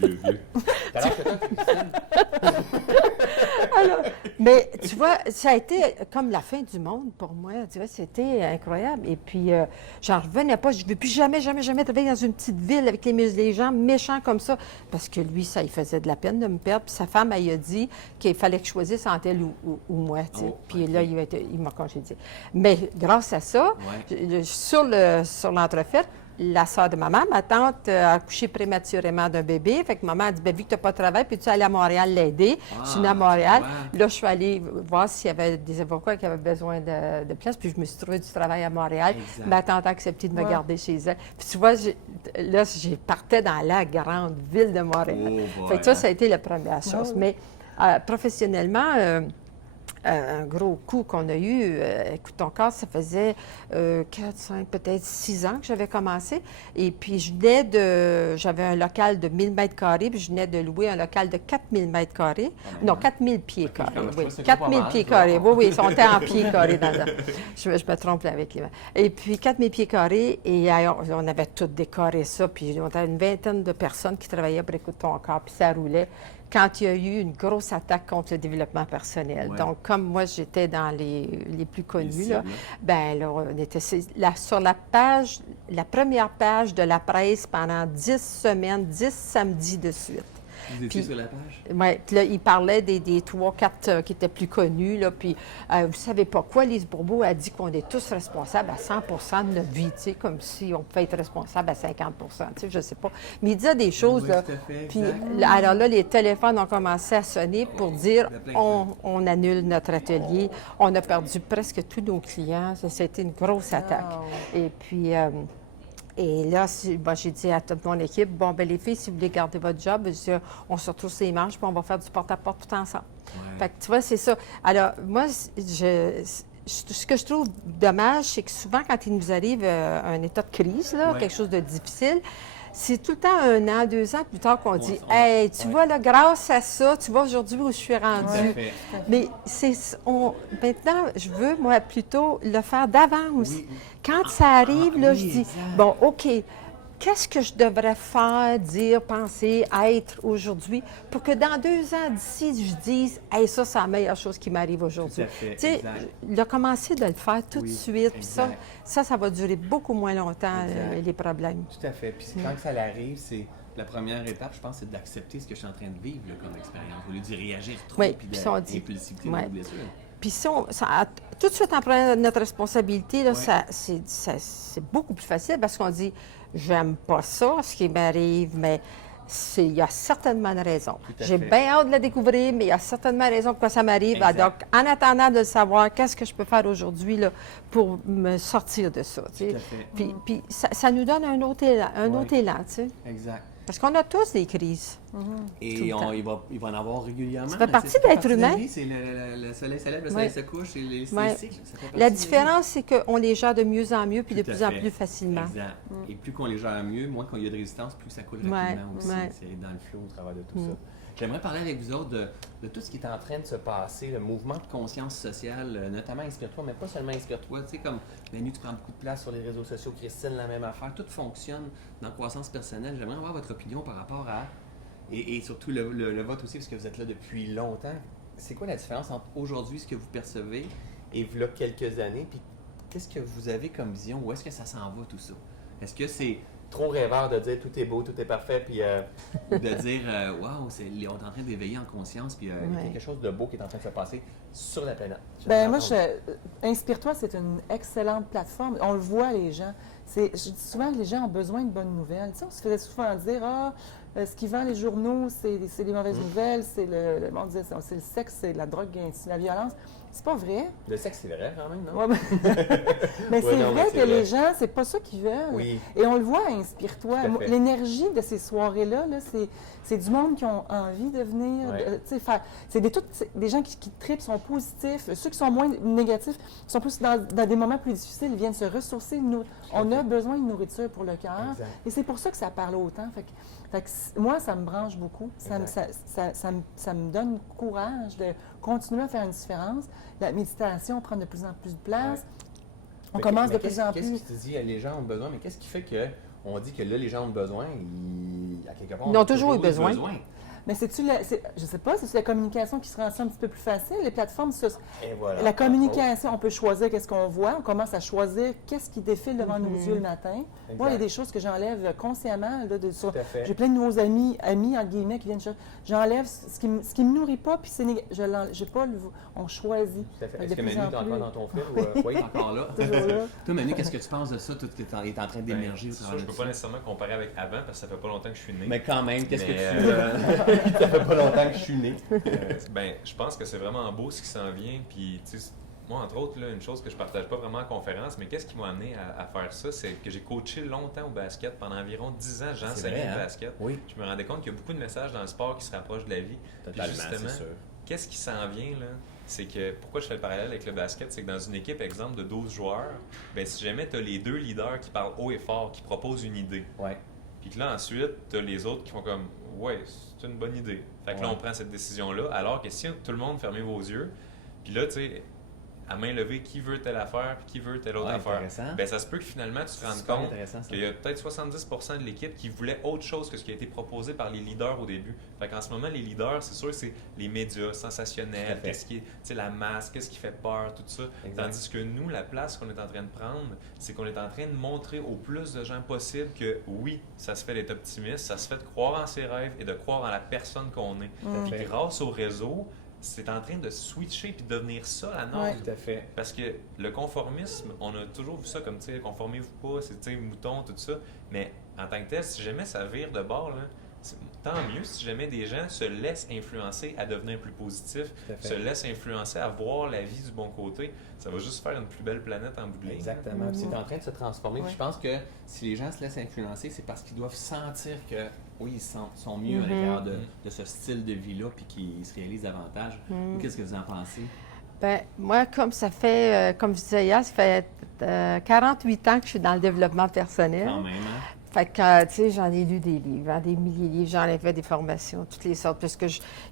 Alors, mais tu vois, ça a été comme la fin du monde pour moi. Tu vois, c'était incroyable. Et puis, j'en revenais pas. Je ne veux plus jamais travailler dans une petite ville avec les gens méchants comme ça. Parce que lui, ça, il faisait de la peine de me perdre. Puis sa femme, elle a dit qu'il fallait que je choisisse entre elle ou moi. Tu sais. Puis là, il m'a congédié. Mais grâce à ça, sur l'entrefaite, la sœur de maman, ma tante, a accouché prématurément d'un bébé. Fait que maman a dit, vu que tu n'as pas de travail, puis tu es allée à Montréal l'aider. Je suis venue à Montréal. Là, je suis allée voir s'il y avait des avocats qui avaient besoin de place. Puis je me suis trouvée du travail à Montréal. Ma tante a accepté de me garder chez elle. Puis tu vois, là, j'ai partais dans la grande ville de Montréal. Fait que ça a été la première chose. Mais professionnellement... un gros coup qu'on a eu, écoute ton corps, ça faisait 4, 5, peut-être 6 ans que j'avais commencé. Et puis, j'avais un local de 1000 mètres carrés, puis je venais de louer un local de 4000 mètres carrés. Non, 4000 pieds carrés, oui. 4000 pieds carrés, oui, ils sont en pieds carrés dans je me trompe avec les mains. Et puis, 4000 pieds carrés, et on avait tout décoré ça, puis on avait une vingtaine de personnes qui travaillaient pour écouter ton corps, puis ça roulait. Quand il y a eu une grosse attaque contre le développement personnel. Donc, comme moi, j'étais dans les plus connus, là, ben là, on était sur la première page de la presse pendant 10 semaines, 10 samedis de suite. Vous étiez sur la page? Oui, puis là, il parlait des 3, 4 qui étaient plus connus, là, puis vous savez pas quoi, Lise Bourbeau a dit qu'on est tous responsables à 100 de notre vie, tu sais, comme si on pouvait être responsable à 50 tu sais, je sais pas. Mais il disait des choses, là, puis alors là, les téléphones ont commencé à sonner pour dire on annule notre atelier, on a perdu presque tous nos clients, c'était une grosse attaque. Et puis... Et là, j'ai dit à toute mon équipe, les filles, si vous voulez garder votre job, on se retrouve sur les manches, puis on va faire du porte-à-porte tout ensemble. Fait que tu vois, c'est ça. Alors, moi, ce que je trouve dommage, c'est que souvent, quand il nous arrive un état de crise, là, quelque chose de difficile, c'est tout le temps 1 an, 2 ans plus tard qu'on dit « Hey, tu vois, là, grâce à ça, tu vois aujourd'hui où je suis rendue. » Mais maintenant, je veux, moi, plutôt le faire d'avance. Quand ça arrive, là, je dis « Bon, OK, qu'est-ce que je devrais faire, dire, penser, être aujourd'hui pour que dans 2 ans d'ici, je dise « Hey, ça, c'est la meilleure chose qui m'arrive aujourd'hui. » Tu sais, il a commencé de le faire tout de suite. Puis ça va durer beaucoup moins longtemps, les problèmes. Tout à fait. Puis quand ça arrive, c'est la première étape, je pense, c'est d'accepter ce que je suis en train de vivre là, comme expérience, au lieu d'y réagir trop, puis d'impulsivité ou blessure. Puis tout de suite, en prenant notre responsabilité, là, c'est beaucoup plus facile parce qu'on dit « J'aime pas ça, ce qui m'arrive, mais il y a certainement une raison. J'ai bien hâte de la découvrir, mais il y a certainement une raison pourquoi ça m'arrive. Donc, en attendant de le savoir, qu'est-ce que je peux faire aujourd'hui là, pour me sortir de ça? Tu sais? Puis ça nous donne un autre élan, tu sais. Exact. Parce qu'on a tous des crises. Et il va en avoir régulièrement. Ça fait partie d'être humain. C'est le soleil se lève, le soleil se couche, et les cycles. La différence, c'est qu'on les gère de mieux en mieux puis de plus en plus facilement. Exact. Et plus qu'on les gère mieux, moins qu'il y a de résistance, plus ça coule rapidement aussi. C'est dans le flot au travers de tout ça. J'aimerais parler avec vous autres de tout ce qui est en train de se passer, le mouvement de conscience sociale, notamment Inspire-toi, mais pas seulement Inspire-toi. Tu sais, comme Manu, tu prends beaucoup de place sur les réseaux sociaux, Christine, la même affaire. Tout fonctionne dans la croissance personnelle. J'aimerais avoir votre opinion par rapport à, et surtout le vote aussi, parce que vous êtes là depuis longtemps. C'est quoi la différence entre aujourd'hui, ce que vous percevez, et voilà quelques années, puis qu'est-ce que vous avez comme vision? Où est-ce que ça s'en va tout ça? Est-ce que c'est trop rêveur de dire tout est beau, tout est parfait, puis de dire waouh, on est en train d'éveiller en conscience, puis il y a quelque chose de beau qui est en train de se passer sur la planète. Moi, Inspire-toi, c'est une excellente plateforme. On le voit, les gens. Je dis souvent que les gens ont besoin de bonnes nouvelles. Tu sais, on se faisait souvent dire, ce qui vend les journaux, c'est les mauvaises nouvelles, c'est c'est le sexe, c'est la drogue, c'est la violence. C'est pas vrai. Le sexe, c'est vrai quand même, non? Ouais, mais c'est non, vrai mais que c'est les vrai. gens, c'est pas ça qu'ils veulent. Oui. Et on le voit à Inspire-toi. Tout à fait. L'énergie de ces soirées-là, c'est du monde qui ont envie de venir. Ouais. Tu sais, c'est des gens qui trippent, sont positifs. Ceux qui sont moins négatifs, qui sont plus dans des moments plus difficiles, ils viennent se ressourcer. On a besoin de nourriture pour le cœur. Exact. Et c'est pour ça que ça parle autant. Fait que moi, ça me branche beaucoup. Ça me donne courage de continuer à faire une différence. La méditation prend de plus en plus de place. Ouais. On commence de Mais plus en Qu'est-ce plus. qui te dit les gens ont besoin? Mais qu'est-ce qui fait que on dit que là, les gens ont besoin? À quelque part, Ils on ont a toujours eu besoin. Mais je sais pas, c'est la communication qui se rend ça un petit peu plus facile. Les plateformes, Et voilà. la communication, on peut choisir qu'est-ce qu'on voit. On commence à choisir qu'est-ce qui défile devant nos yeux le matin. Exact. Moi, il y a des choses que j'enlève consciemment. Là, Tout à fait. j'ai plein de nouveaux amis, entre guillemets, qui viennent chercher. J'enlève ce qui me nourrit pas, puis j'ai pas on choisit. Tout à fait. De Est-ce que plus Manu en est encore plus. dans ton film? Oui, encore là. Toujours là. Toi, Manu, qu'est-ce que tu penses de ça? Tout est en train d'émerger. C'est sûr, je peux pas nécessairement comparer avec avant parce que ça fait pas longtemps que je suis né. Mais quand même, qu'est-ce que Mais, tu... Ça fait pas longtemps que je suis né. Je pense que c'est vraiment beau ce qui s'en vient. Puis, tu sais, moi, entre autres, là, une chose que je partage pas vraiment en conférence, mais qu'est-ce qui m'a amené à faire ça, c'est que j'ai coaché longtemps au basket. Pendant environ 10 ans, j'enseignais le basket. Oui. Je me rendais compte qu'il y a beaucoup de messages dans le sport qui se rapprochent de la vie. Totalement, Puis justement, c'est sûr. qu'est-ce qui s'en vient, là? C'est que, pourquoi je fais le parallèle avec le basket, c'est que dans une équipe, exemple, de 12 joueurs, ben si jamais tu as les deux leaders qui parlent haut et fort, qui proposent une idée, Ouais. puis que là, ensuite, tu as les autres qui font comme « Ouais, c'est une bonne idée ». Fait que là, Ouais. on prend cette décision-là, alors que si tout le monde fermez vos yeux, puis là, tu sais, à main levée, qui veut telle affaire, puis qui veut telle autre Ouais, affaire, intéressant. ben ça se peut que finalement, tu te rendes Super compte intéressant, ça. qu'il y a peut-être 70% de l'équipe qui voulait autre chose que ce qui a été proposé par les leaders au début. Fait qu'en ce moment, les leaders, c'est sûr, c'est les médias Tout sensationnels, à fait. qu'est-ce qui est, tu sais, la masse, qu'est-ce qui fait peur, tout ça. Exact. Tandis que nous, la place qu'on est en train de prendre, c'est qu'on est en train de montrer au plus de gens possible que oui, ça se fait d'être optimiste, ça se fait de croire en ses rêves et de croire en la personne qu'on est. Tout à Puis fait. grâce au réseau, c'est en train de switcher puis de devenir ça la norme. Ouais. Tout à fait. Parce que le conformisme, on a toujours vu ça comme, tu sais, conformez-vous pas, c'est, tu sais, mouton, tout ça. Mais en tant que tel, si jamais ça vire de bord, là, tant mieux si jamais des gens se laissent influencer à devenir plus positifs, Tout à fait. se laissent influencer à voir la vie du bon côté. Ça va juste faire une plus belle planète en bout de ligne. Exactement. Puis c'est en train de se transformer. Puis Ouais. je pense que si les gens se laissent influencer, c'est parce qu'ils doivent sentir que, oui, ils sont mieux à l'intérieur de ce style de vie-là, puis qu'ils se réalisent davantage. Vous, qu'est-ce que vous en pensez? Bien, moi, comme ça fait, comme je disais hier, ça fait 48 ans que je suis dans le développement personnel. Quand même, hein? Fait que, tu sais, j'en ai lu des livres, hein, des milliers de livres, j'en ai fait des formations, toutes les sortes, parce que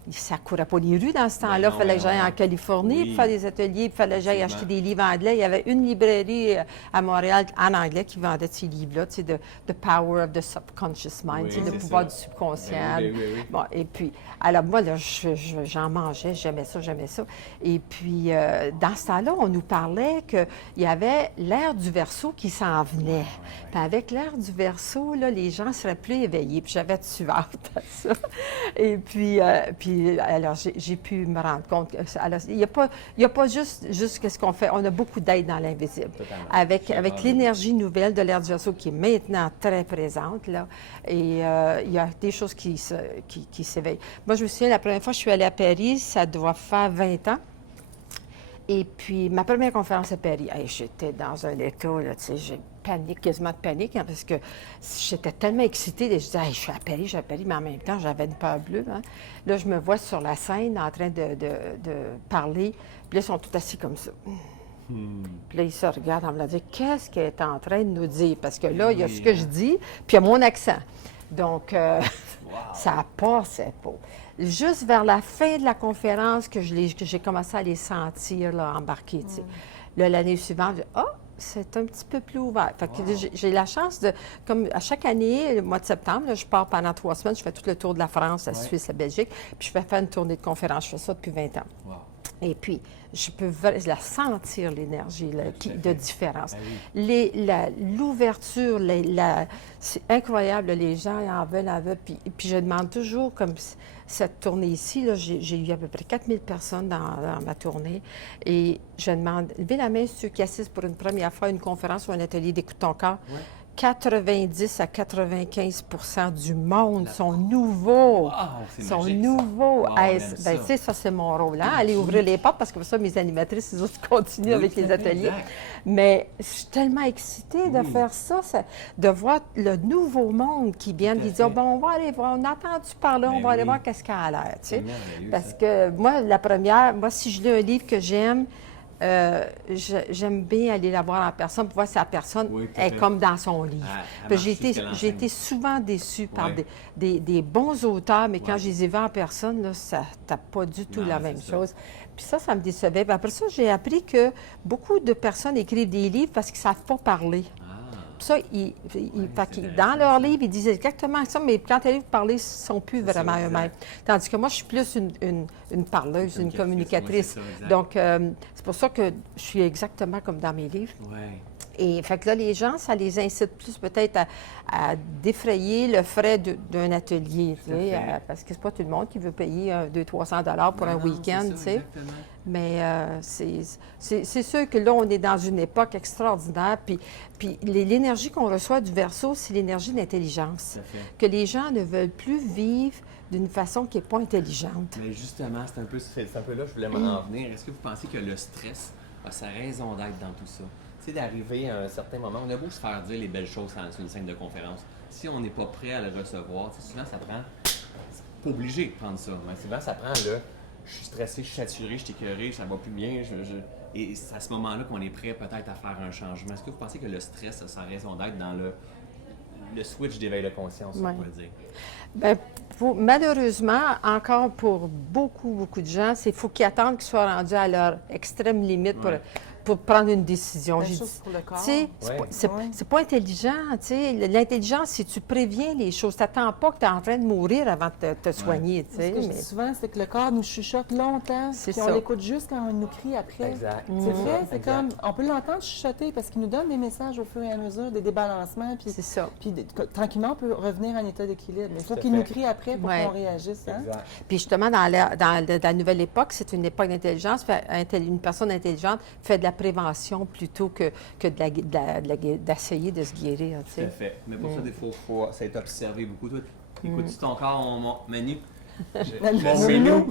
ça courait pas les rues dans ce temps-là. Il non, fallait ben que j'aille non. en Californie Oui. pour faire des ateliers, puis il fallait que j'aille acheter Effectivement. des livres en anglais. Il y avait une librairie à Montréal en anglais qui vendait ces livres-là, tu sais, The Power of the Subconscious Mind, Oui, tu sais, le c'est pouvoir ça. du subconscient. Ben oui. Bon, et puis, alors moi, là, j'en mangeais, j'aimais ça. Et puis, dans ce temps-là, on nous parlait qu'il y avait l'ère du Verseau qui s'en venait. Puis avec l'ère du Verseau, là, les gens seraient plus éveillés. Puis j'avais dessus hâte à ça. Et puis alors, j'ai pu me rendre compte que alors, il n'y a pas juste qu'est-ce qu'on fait. On a beaucoup d'aide dans l'invisible. Totalement. Avec Vraiment. l'énergie nouvelle de l'ère du Verseau qui est maintenant très présente, là, et il y a des choses qui s'éveillent. Moi, je me souviens, la première fois que je suis allée à Paris, ça doit faire 20 ans. Et puis, ma première conférence à Paris, hey, j'étais dans un état, là, tu sais, j'ai panique, quasiment de panique, hein, parce que j'étais tellement excitée. Je disais, hey, je suis à Paris, mais en même temps, j'avais une peur bleue. Hein. Là, je me vois sur la scène en train de parler, puis là, ils sont tous assis comme ça. Puis là, ils se regardent en me disant, qu'est-ce qu'elle est en train de nous dire? Parce que là, il y a ce que je dis, puis il y a mon accent. Donc, ça passait pas. Juste vers la fin de la conférence que j'ai commencé à les sentir là, embarquer. Tu sais. Là, l'année suivante, c'est un petit peu plus ouvert. Fait que j'ai la chance de, comme à chaque année, le mois de septembre, là, je pars pendant 3 semaines, je fais tout le tour de la France, la Suisse, la Belgique, puis je vais faire une tournée de conférences. Je fais ça depuis 20 ans. Wow. Et puis, je peux la sentir, l'énergie de différence. Ben oui. L'ouverture, c'est incroyable, les gens en veulent. Puis je demande toujours, comme cette tournée ici, là, j'ai eu à peu près 4000 personnes dans ma tournée. Et je demande, levez la main ceux qui assistent pour une première fois à une conférence ou un atelier d'Écoute ton corps. Ouais. 90 à 95 du monde sont nouveaux. Wow, c'est Sont magique, nouveaux. ça. Wow, on Hey, aime ben, ça. tu sais, ça, c'est mon rôle. Hein? Aller ouvrir les portes parce que pour ça, mes animatrices, ils autres continuent Oui, avec tout à les fait, ateliers. exact. Mais je suis tellement excitée de Oui. faire ça, de voir le nouveau monde qui vient, Tout à puis dire, fait. bon, on va aller voir, on a entendu parler, on Ben va aller oui. voir qu'est-ce qu'elle a l'air. Tu C'est sais. merveilleux, Parce ça. que moi, la première, si je lis un livre que j'aime, j'aime bien aller la voir en personne pour voir si la personne Oui, tout à est fait. comme dans son livre. Elle Puis marche sur ce qu'elle j'ai été enseigne. souvent déçue par Ouais. des bons auteurs, mais quand Ouais. je les ai vus en personne, là, ça n'a pas du tout Non, la c'est même ça. chose. Puis ça me décevait. Puis après ça, j'ai appris que beaucoup de personnes écrivent des livres parce qu'ils ne savent pas parler. Ah, Puis ça, c'est dans intéressant, leur ça. livre, ils disent exactement ça, mais quand ils arrivent à parler, ils ne sont plus C'est ça, vraiment exact. eux-mêmes. Tandis que moi, je suis plus une parleuse, une communicatrice. Ouais, c'est ça, exact. Donc, c'est pour ça que je suis exactement comme dans mes livres. Ouais. Et fait que là, les gens, ça les incite plus peut-être à défrayer le frais d'un atelier, tu Tout à sais, fait. parce que c'est pas tout le monde qui veut payer 200-300 pour Non, un non, week-end, c'est tu ça, sais. exactement. Mais c'est sûr que là, on est dans une époque extraordinaire. Puis l'énergie qu'on reçoit du Verseau, c'est l'énergie d'intelligence. Tout à fait. Que les gens ne veulent plus vivre d'une façon qui n'est pas intelligente. Mais justement, c'est un peu là que je voulais m'en venir. Est-ce que vous pensez que le stress a sa raison d'être dans tout ça? Tu sais, d'arriver à un certain moment, on a beau se faire dire les belles choses sur une scène de conférence. Si on n'est pas prêt à le recevoir, tu sais, souvent ça prend. C'est pas obligé de prendre ça. Mais souvent ça prend là. Je suis stressé, je suis saturé, je suis écœuré, ça va plus bien. Et c'est à ce moment-là qu'on est prêt peut-être à faire un changement. Est-ce que vous pensez que le stress a sa raison d'être dans le switch d'éveil de conscience, Ouais. on pourrait dire? Bien, malheureusement, encore pour beaucoup de gens, il faut qu'ils attendent qu'ils soient rendus à leur extrême limite Ouais. pour prendre une décision. Même J'ai chose dit, pour le corps. tu sais, Ouais. c'est pas intelligent. Tu sais. L'intelligence, c'est que tu préviens les choses. Tu n'attends pas que tu es en train de mourir avant de te soigner. Tu Ce sais, que je mais- dis souvent, c'est que le corps nous chuchote longtemps, C'est puis on ça. l'écoute juste quand on nous crie après. Exact. C'est vrai, c'est Exact. comme, on peut l'entendre chuchoter parce qu'il nous donne des messages au fur et à mesure, des débalancements, puis C'est ça. tranquillement, on peut revenir en état d'équilibre. Mais il faut Tout à qu'il fait. nous crie après pour Ouais. qu'on réagisse. Hein? Exact. Puis justement, dans la nouvelle époque, c'est une époque d'intelligence. Une personne intelligente fait de la prévention plutôt que d'essayer de se guérir. Tu Tout à sais. fait. Mais pour ça, il faut s'être observé beaucoup. Toi, écoutes-tu ton corps, Manu? Mon minou.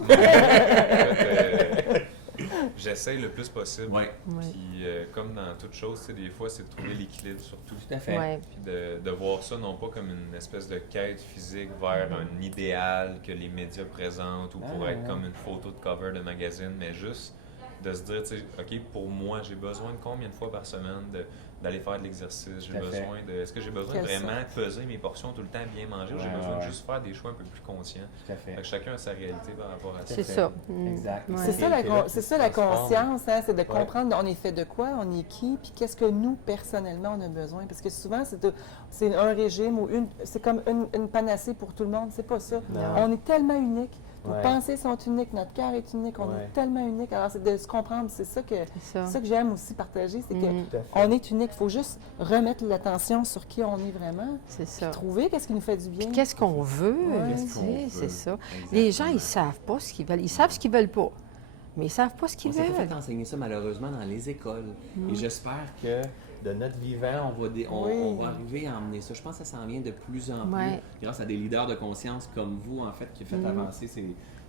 J'essaye le plus possible. Ouais, Puis, comme dans toute chose, tu sais, des fois, c'est de trouver l'équilibre surtout. tout à fait. Ouais. Puis de voir ça non pas comme une espèce de quête physique vers un idéal que les médias présentent ou pour Ah, être ouais. comme une photo de cover de magazine, mais juste de se dire, tu sais, OK, pour moi, j'ai besoin de combien de fois par semaine d'aller faire de l'exercice? J'ai Tout à fait. besoin de. Est-ce que j'ai besoin Quelle de vraiment peser mes portions tout le temps, bien manger, ou j'ai Ouais, besoin ouais, de ouais. juste faire des choix un peu plus conscients? Tout à fait. Fait que chacun a sa réalité par rapport à ça. C'est ça. Exact. Ouais. C'est ça, c'est ça la conscience, hein, c'est de Ouais. comprendre on est fait de quoi, on est qui, puis qu'est-ce que nous, personnellement, on a besoin. Parce que souvent, c'est un régime ou c'est comme une panacée pour tout le monde. C'est pas ça. Non. On est tellement unique. Nos Ouais. pensées sont uniques, notre cœur est unique, on Ouais. est tellement unique. Alors, c'est de se comprendre. C'est ça que j'aime aussi partager, c'est que Mhm. Tout à fait. on est unique. Il faut juste remettre l'attention sur qui on est vraiment, C'est ça. trouver qu'est-ce qui nous fait du bien. Puis qu'est-ce qu'on veut? Ouais. tu Qu'est-ce qu'on sais, veut? c'est ça. Exactement. Les gens, ils savent pas ce qu'ils veulent. Ils savent ce qu'ils veulent pas, mais ils savent pas ce qu'ils On s'est pas veulent. fait enseigner ça malheureusement dans les écoles. Et j'espère que de notre vivant, on va arriver à emmener ça. Je pense que ça s'en vient de plus en plus Ouais. grâce à des leaders de conscience comme vous, en fait, qui faites avancer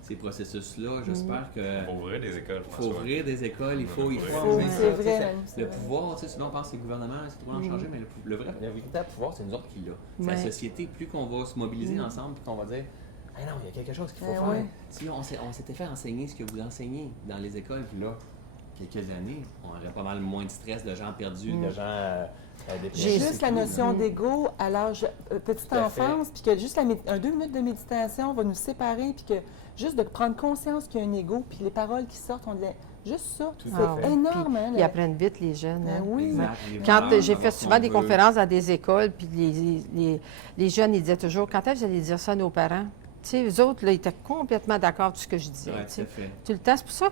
ces processus-là. J'espère que Il faut ouvrir des écoles, faut François. ouvrir des écoles, il faut Faut, amener c'est ça, tu sais, vrai, ça- même, c'est le vrai. pouvoir, tu sais, souvent on pense que c'est le gouvernement, c'est le gouvernement changer, mais le véritable pouvoir, c'est nous autres qui l'a. C'est la Ouais. société. Plus qu'on va se mobiliser ensemble, plus qu'on va dire « Ah non, il y a quelque chose qu'il faut Eh faire. ouais. Si on s'était fait enseigner ce que vous enseignez dans les écoles, puis là, quelques années, on aurait pas mal moins de stress, de gens perdus, de gens déprimés. J'ai juste la notion d'ego à l'âge petite Tout à fait. enfance, puis que juste 2 minutes de méditation va nous séparer, puis que juste de prendre conscience qu'il y a un ego, puis les paroles qui sortent, juste ça, Tout c'est à fait. énorme. Hein, Ils apprennent vite, les jeunes. Ben hein. oui. Exact. Les Quand valeurs, j'ai fait savoir souvent qu'on des veut. conférences dans des écoles, puis les jeunes, ils disaient toujours, quand est-ce que vous allez dire ça à nos parents? sais, eux autres, là, ils étaient complètement d'accord avec tout ce que je disais. Ouais, tu sais. tout à fait. Tout le temps. C'est pour ça,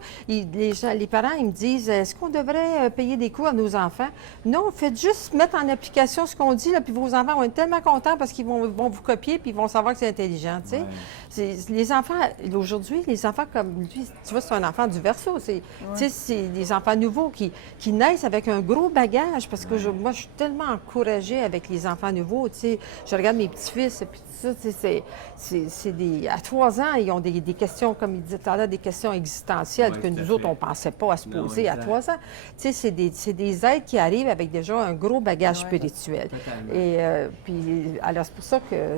les parents, ils me disent, est-ce qu'on devrait payer des cours à nos enfants? Non, faites juste mettre en application ce qu'on dit, là, puis vos enfants vont être tellement contents parce qu'ils vont vous copier, puis ils vont savoir que c'est intelligent, tu sais. Ouais. Les enfants, aujourd'hui, les enfants comme lui, tu vois, c'est un enfant du Verseau. Tu sais, c'est des enfants nouveaux qui naissent avec un gros bagage, parce que moi, je suis tellement encouragée avec les enfants nouveaux, tu sais. Je regarde mes petits-fils, puis tout ça, tu sais, c'est des... À 3 ans, ils ont des questions, comme il disait tout à l'heure, des questions existentielles Ouais, que tout à nous autres, fait. on ne pensait pas à se Non, poser à exact. 3 ans. Tu sais, c'est des êtres qui arrivent avec déjà un gros bagage spirituel. Totalement. Et puis, alors, c'est pour ça que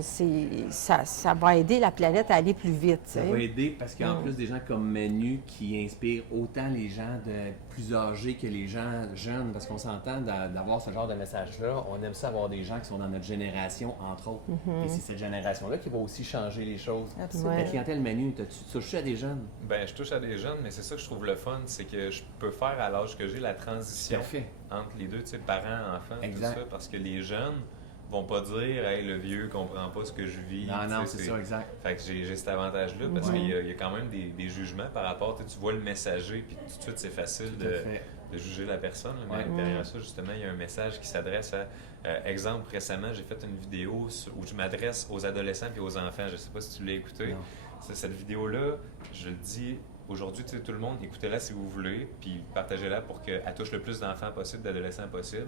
ça va aider la planète à aller plus vite. tu Ça sais. va aider parce qu'en plus des gens comme Manu qui inspirent autant les gens de plus âgés que les gens jeunes, parce qu'on s'entend d'avoir ce genre de message-là, on aime ça avoir des gens qui sont dans notre génération, entre autres. Et c'est cette génération-là qui va aussi changer les choses. Absolument. Ouais. La clientèle Manu, tu touches à des jeunes? Ben, je touche à des jeunes, mais c'est ça que je trouve le fun, c'est que je peux faire à l'âge que j'ai la transition Parfait. entre les deux, tu sais, parents, enfants, Exact. tout ça, parce que les jeunes vont pas dire, hey, le vieux comprend pas ce que je vis. Non, tu non, sais, c'est ça, exact. Fait que j'ai cet avantage-là parce Ouais. qu'il y a quand même des jugements par rapport, tu vois le messager, puis tout de suite c'est facile Tout à fait. de juger la personne. Là, mais Ouais. derrière ça, justement, il y a un message qui s'adresse à. Exemple, récemment, j'ai fait une vidéo où je m'adresse aux adolescents et aux enfants. Je ne sais pas si tu l'as écouté. Non. Cette vidéo-là, je le dis aujourd'hui, tu sais, tout le monde, écoutez-la si vous voulez, puis partagez-la pour qu'elle touche le plus d'enfants possible, d'adolescents possible.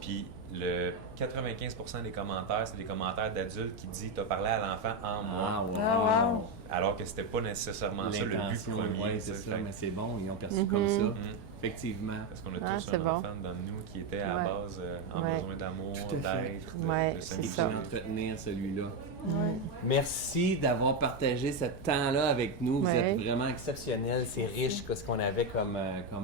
Puis le 95% des commentaires, c'est des commentaires d'adultes qui disent « T'as parlé à l'enfant en moi Ah, wow. Ah, wow. alors que c'était pas nécessairement ça le but L'intention, premier. ouais, tu c'est sais. ça, Fait que- mais c'est bon, ils ont perçu comme ça. Mhm. Effectivement. Parce qu'on a Ah, tous c'est un bon. enfant dans nous qui était à la Ouais. base en Ouais. besoin d'amour, Tout à fait. d'être, Ouais, de c'est Et puis ça. entretenir celui-là. Ouais. Merci d'avoir partagé ce temps-là avec nous. Vous Ouais. êtes vraiment exceptionnel. C'est riche ce qu'on avait comme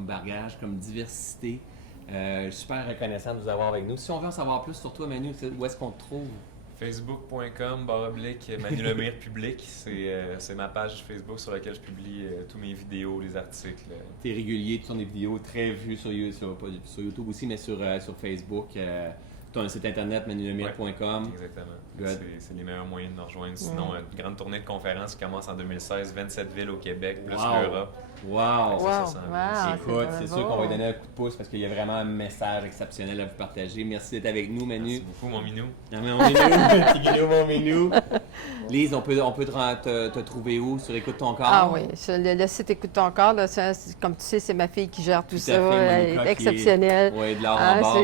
bagage, comme diversité. Je suis super reconnaissant de vous avoir avec nous. Si on veut en savoir plus sur toi, Manu, où est-ce qu'on te trouve? Facebook.com/Manu Lemire public, c'est ma page Facebook sur laquelle je publie tous mes vidéos, les articles. Tu es régulier, tu tournes des vidéos très vues sur YouTube aussi, mais sur Facebook. Tu as un site internet, manulemire.com. Exactement. Good. C'est les meilleurs moyens de nous rejoindre. Sinon, une grande tournée de conférences qui commence en 2016, 27 villes au Québec, plus Wow. l'Europe. Wow! Wow. Ça s'en vient. Wow. Écoute, c'est c'est bon. sûr qu'on va lui donner un coup de pouce parce qu'il y a vraiment un message exceptionnel à vous partager. Merci d'être avec nous, Manu. Merci beaucoup, mon minou. Non, mais mon minou, petit guinou, mon minou. Lise, on peut te trouver où? Sur Écoute ton corps? Ah oui, le site Écoute ton corps, là, comme tu sais, c'est ma fille qui gère tout Tout ça. à fait, Elle Monica, est exceptionnelle. Oui, de l'or Ah, en barre.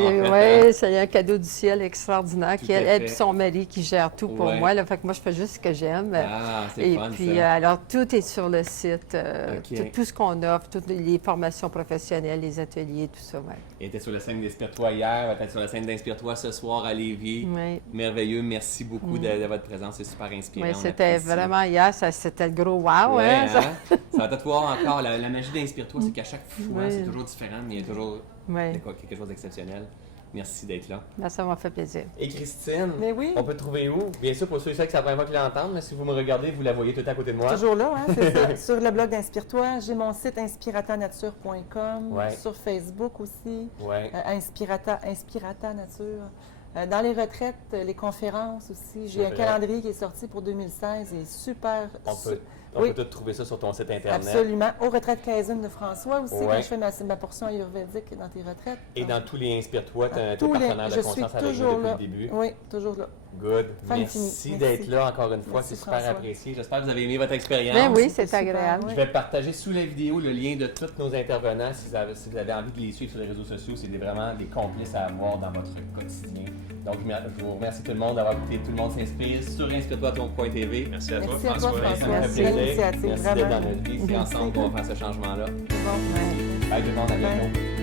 c'est un cadeau du ciel extraordinaire. Tout Qui, à elle fait. et son mari qui gèrent tout pour Ouais. moi. Là, fait que moi, je fais juste ce que j'aime. Ah, c'est Et fun, puis, ça. alors, tout est sur le site. OK. Tout ce qu'on offre, toutes les formations professionnelles, les ateliers, tout ça. Ouais. Elle était sur la scène d'Inspire-toi hier, elle va être sur la scène d'Inspire-toi ce soir à Lévis. Oui. Merveilleux, merci beaucoup de votre présence, c'est super inspirant. Oui, on c'était apprécie. vraiment hier, c'était le gros wow. Ouais, hein, ça. hein? Ça va peut-être voir encore. La magie d'Inspire-toi, c'est qu'à chaque fois, Oui. c'est toujours différent, mais il y a toujours Ouais. quelque chose d'exceptionnel. Merci d'être là. Ben, ça m'a fait plaisir. Et Christine, Mais oui. on peut te trouver où? Bien sûr, pour ceux et celles qui savent pas que l'entendre, mais si vous me regardez, vous la voyez tout à côté de moi. Toujours là, hein, c'est ça. Sur le blog d'Inspire-toi, j'ai mon site inspiratornature.com, Ouais. sur Facebook aussi, Ouais. Inspirata Nature. Dans les retraites, les conférences aussi, j'ai un vrai. calendrier qui est sorti pour 2016 et super. On Oui. peut tout trouver ça sur ton site internet. Absolument. Aux retraites Kaizen de François aussi, Ouais. quand je fais ma portion ayurvédique dans tes retraites. Et dans tous les Inspire-toi, tu es Tous les- partenaire de je suis conscience avec nous toujours depuis là. le début. Oui, toujours là. Good. Fin Merci fini. d'être Merci. là encore une fois. Merci, C'est super François. apprécié. J'espère que vous avez aimé votre expérience. Ben oui, C'était c'est super, agréable. oui. Je vais partager sous la vidéo le lien de tous nos intervenants si vous avez envie de les suivre sur les réseaux sociaux. C'est vraiment des complices à avoir dans votre quotidien. Donc, je vous remercie tout le monde d'avoir écouté. Tout le monde s'inspire sur inspire-toi.tv. Merci à toi, Merci à toi, François. Ça me François. fait C'est plaisir. l'initiative, Merci d'être vraiment. dans notre vie. C'est ensemble qu'on va faire ce changement-là. Bon, Ouais. Bye tout le monde, à bientôt. Bye.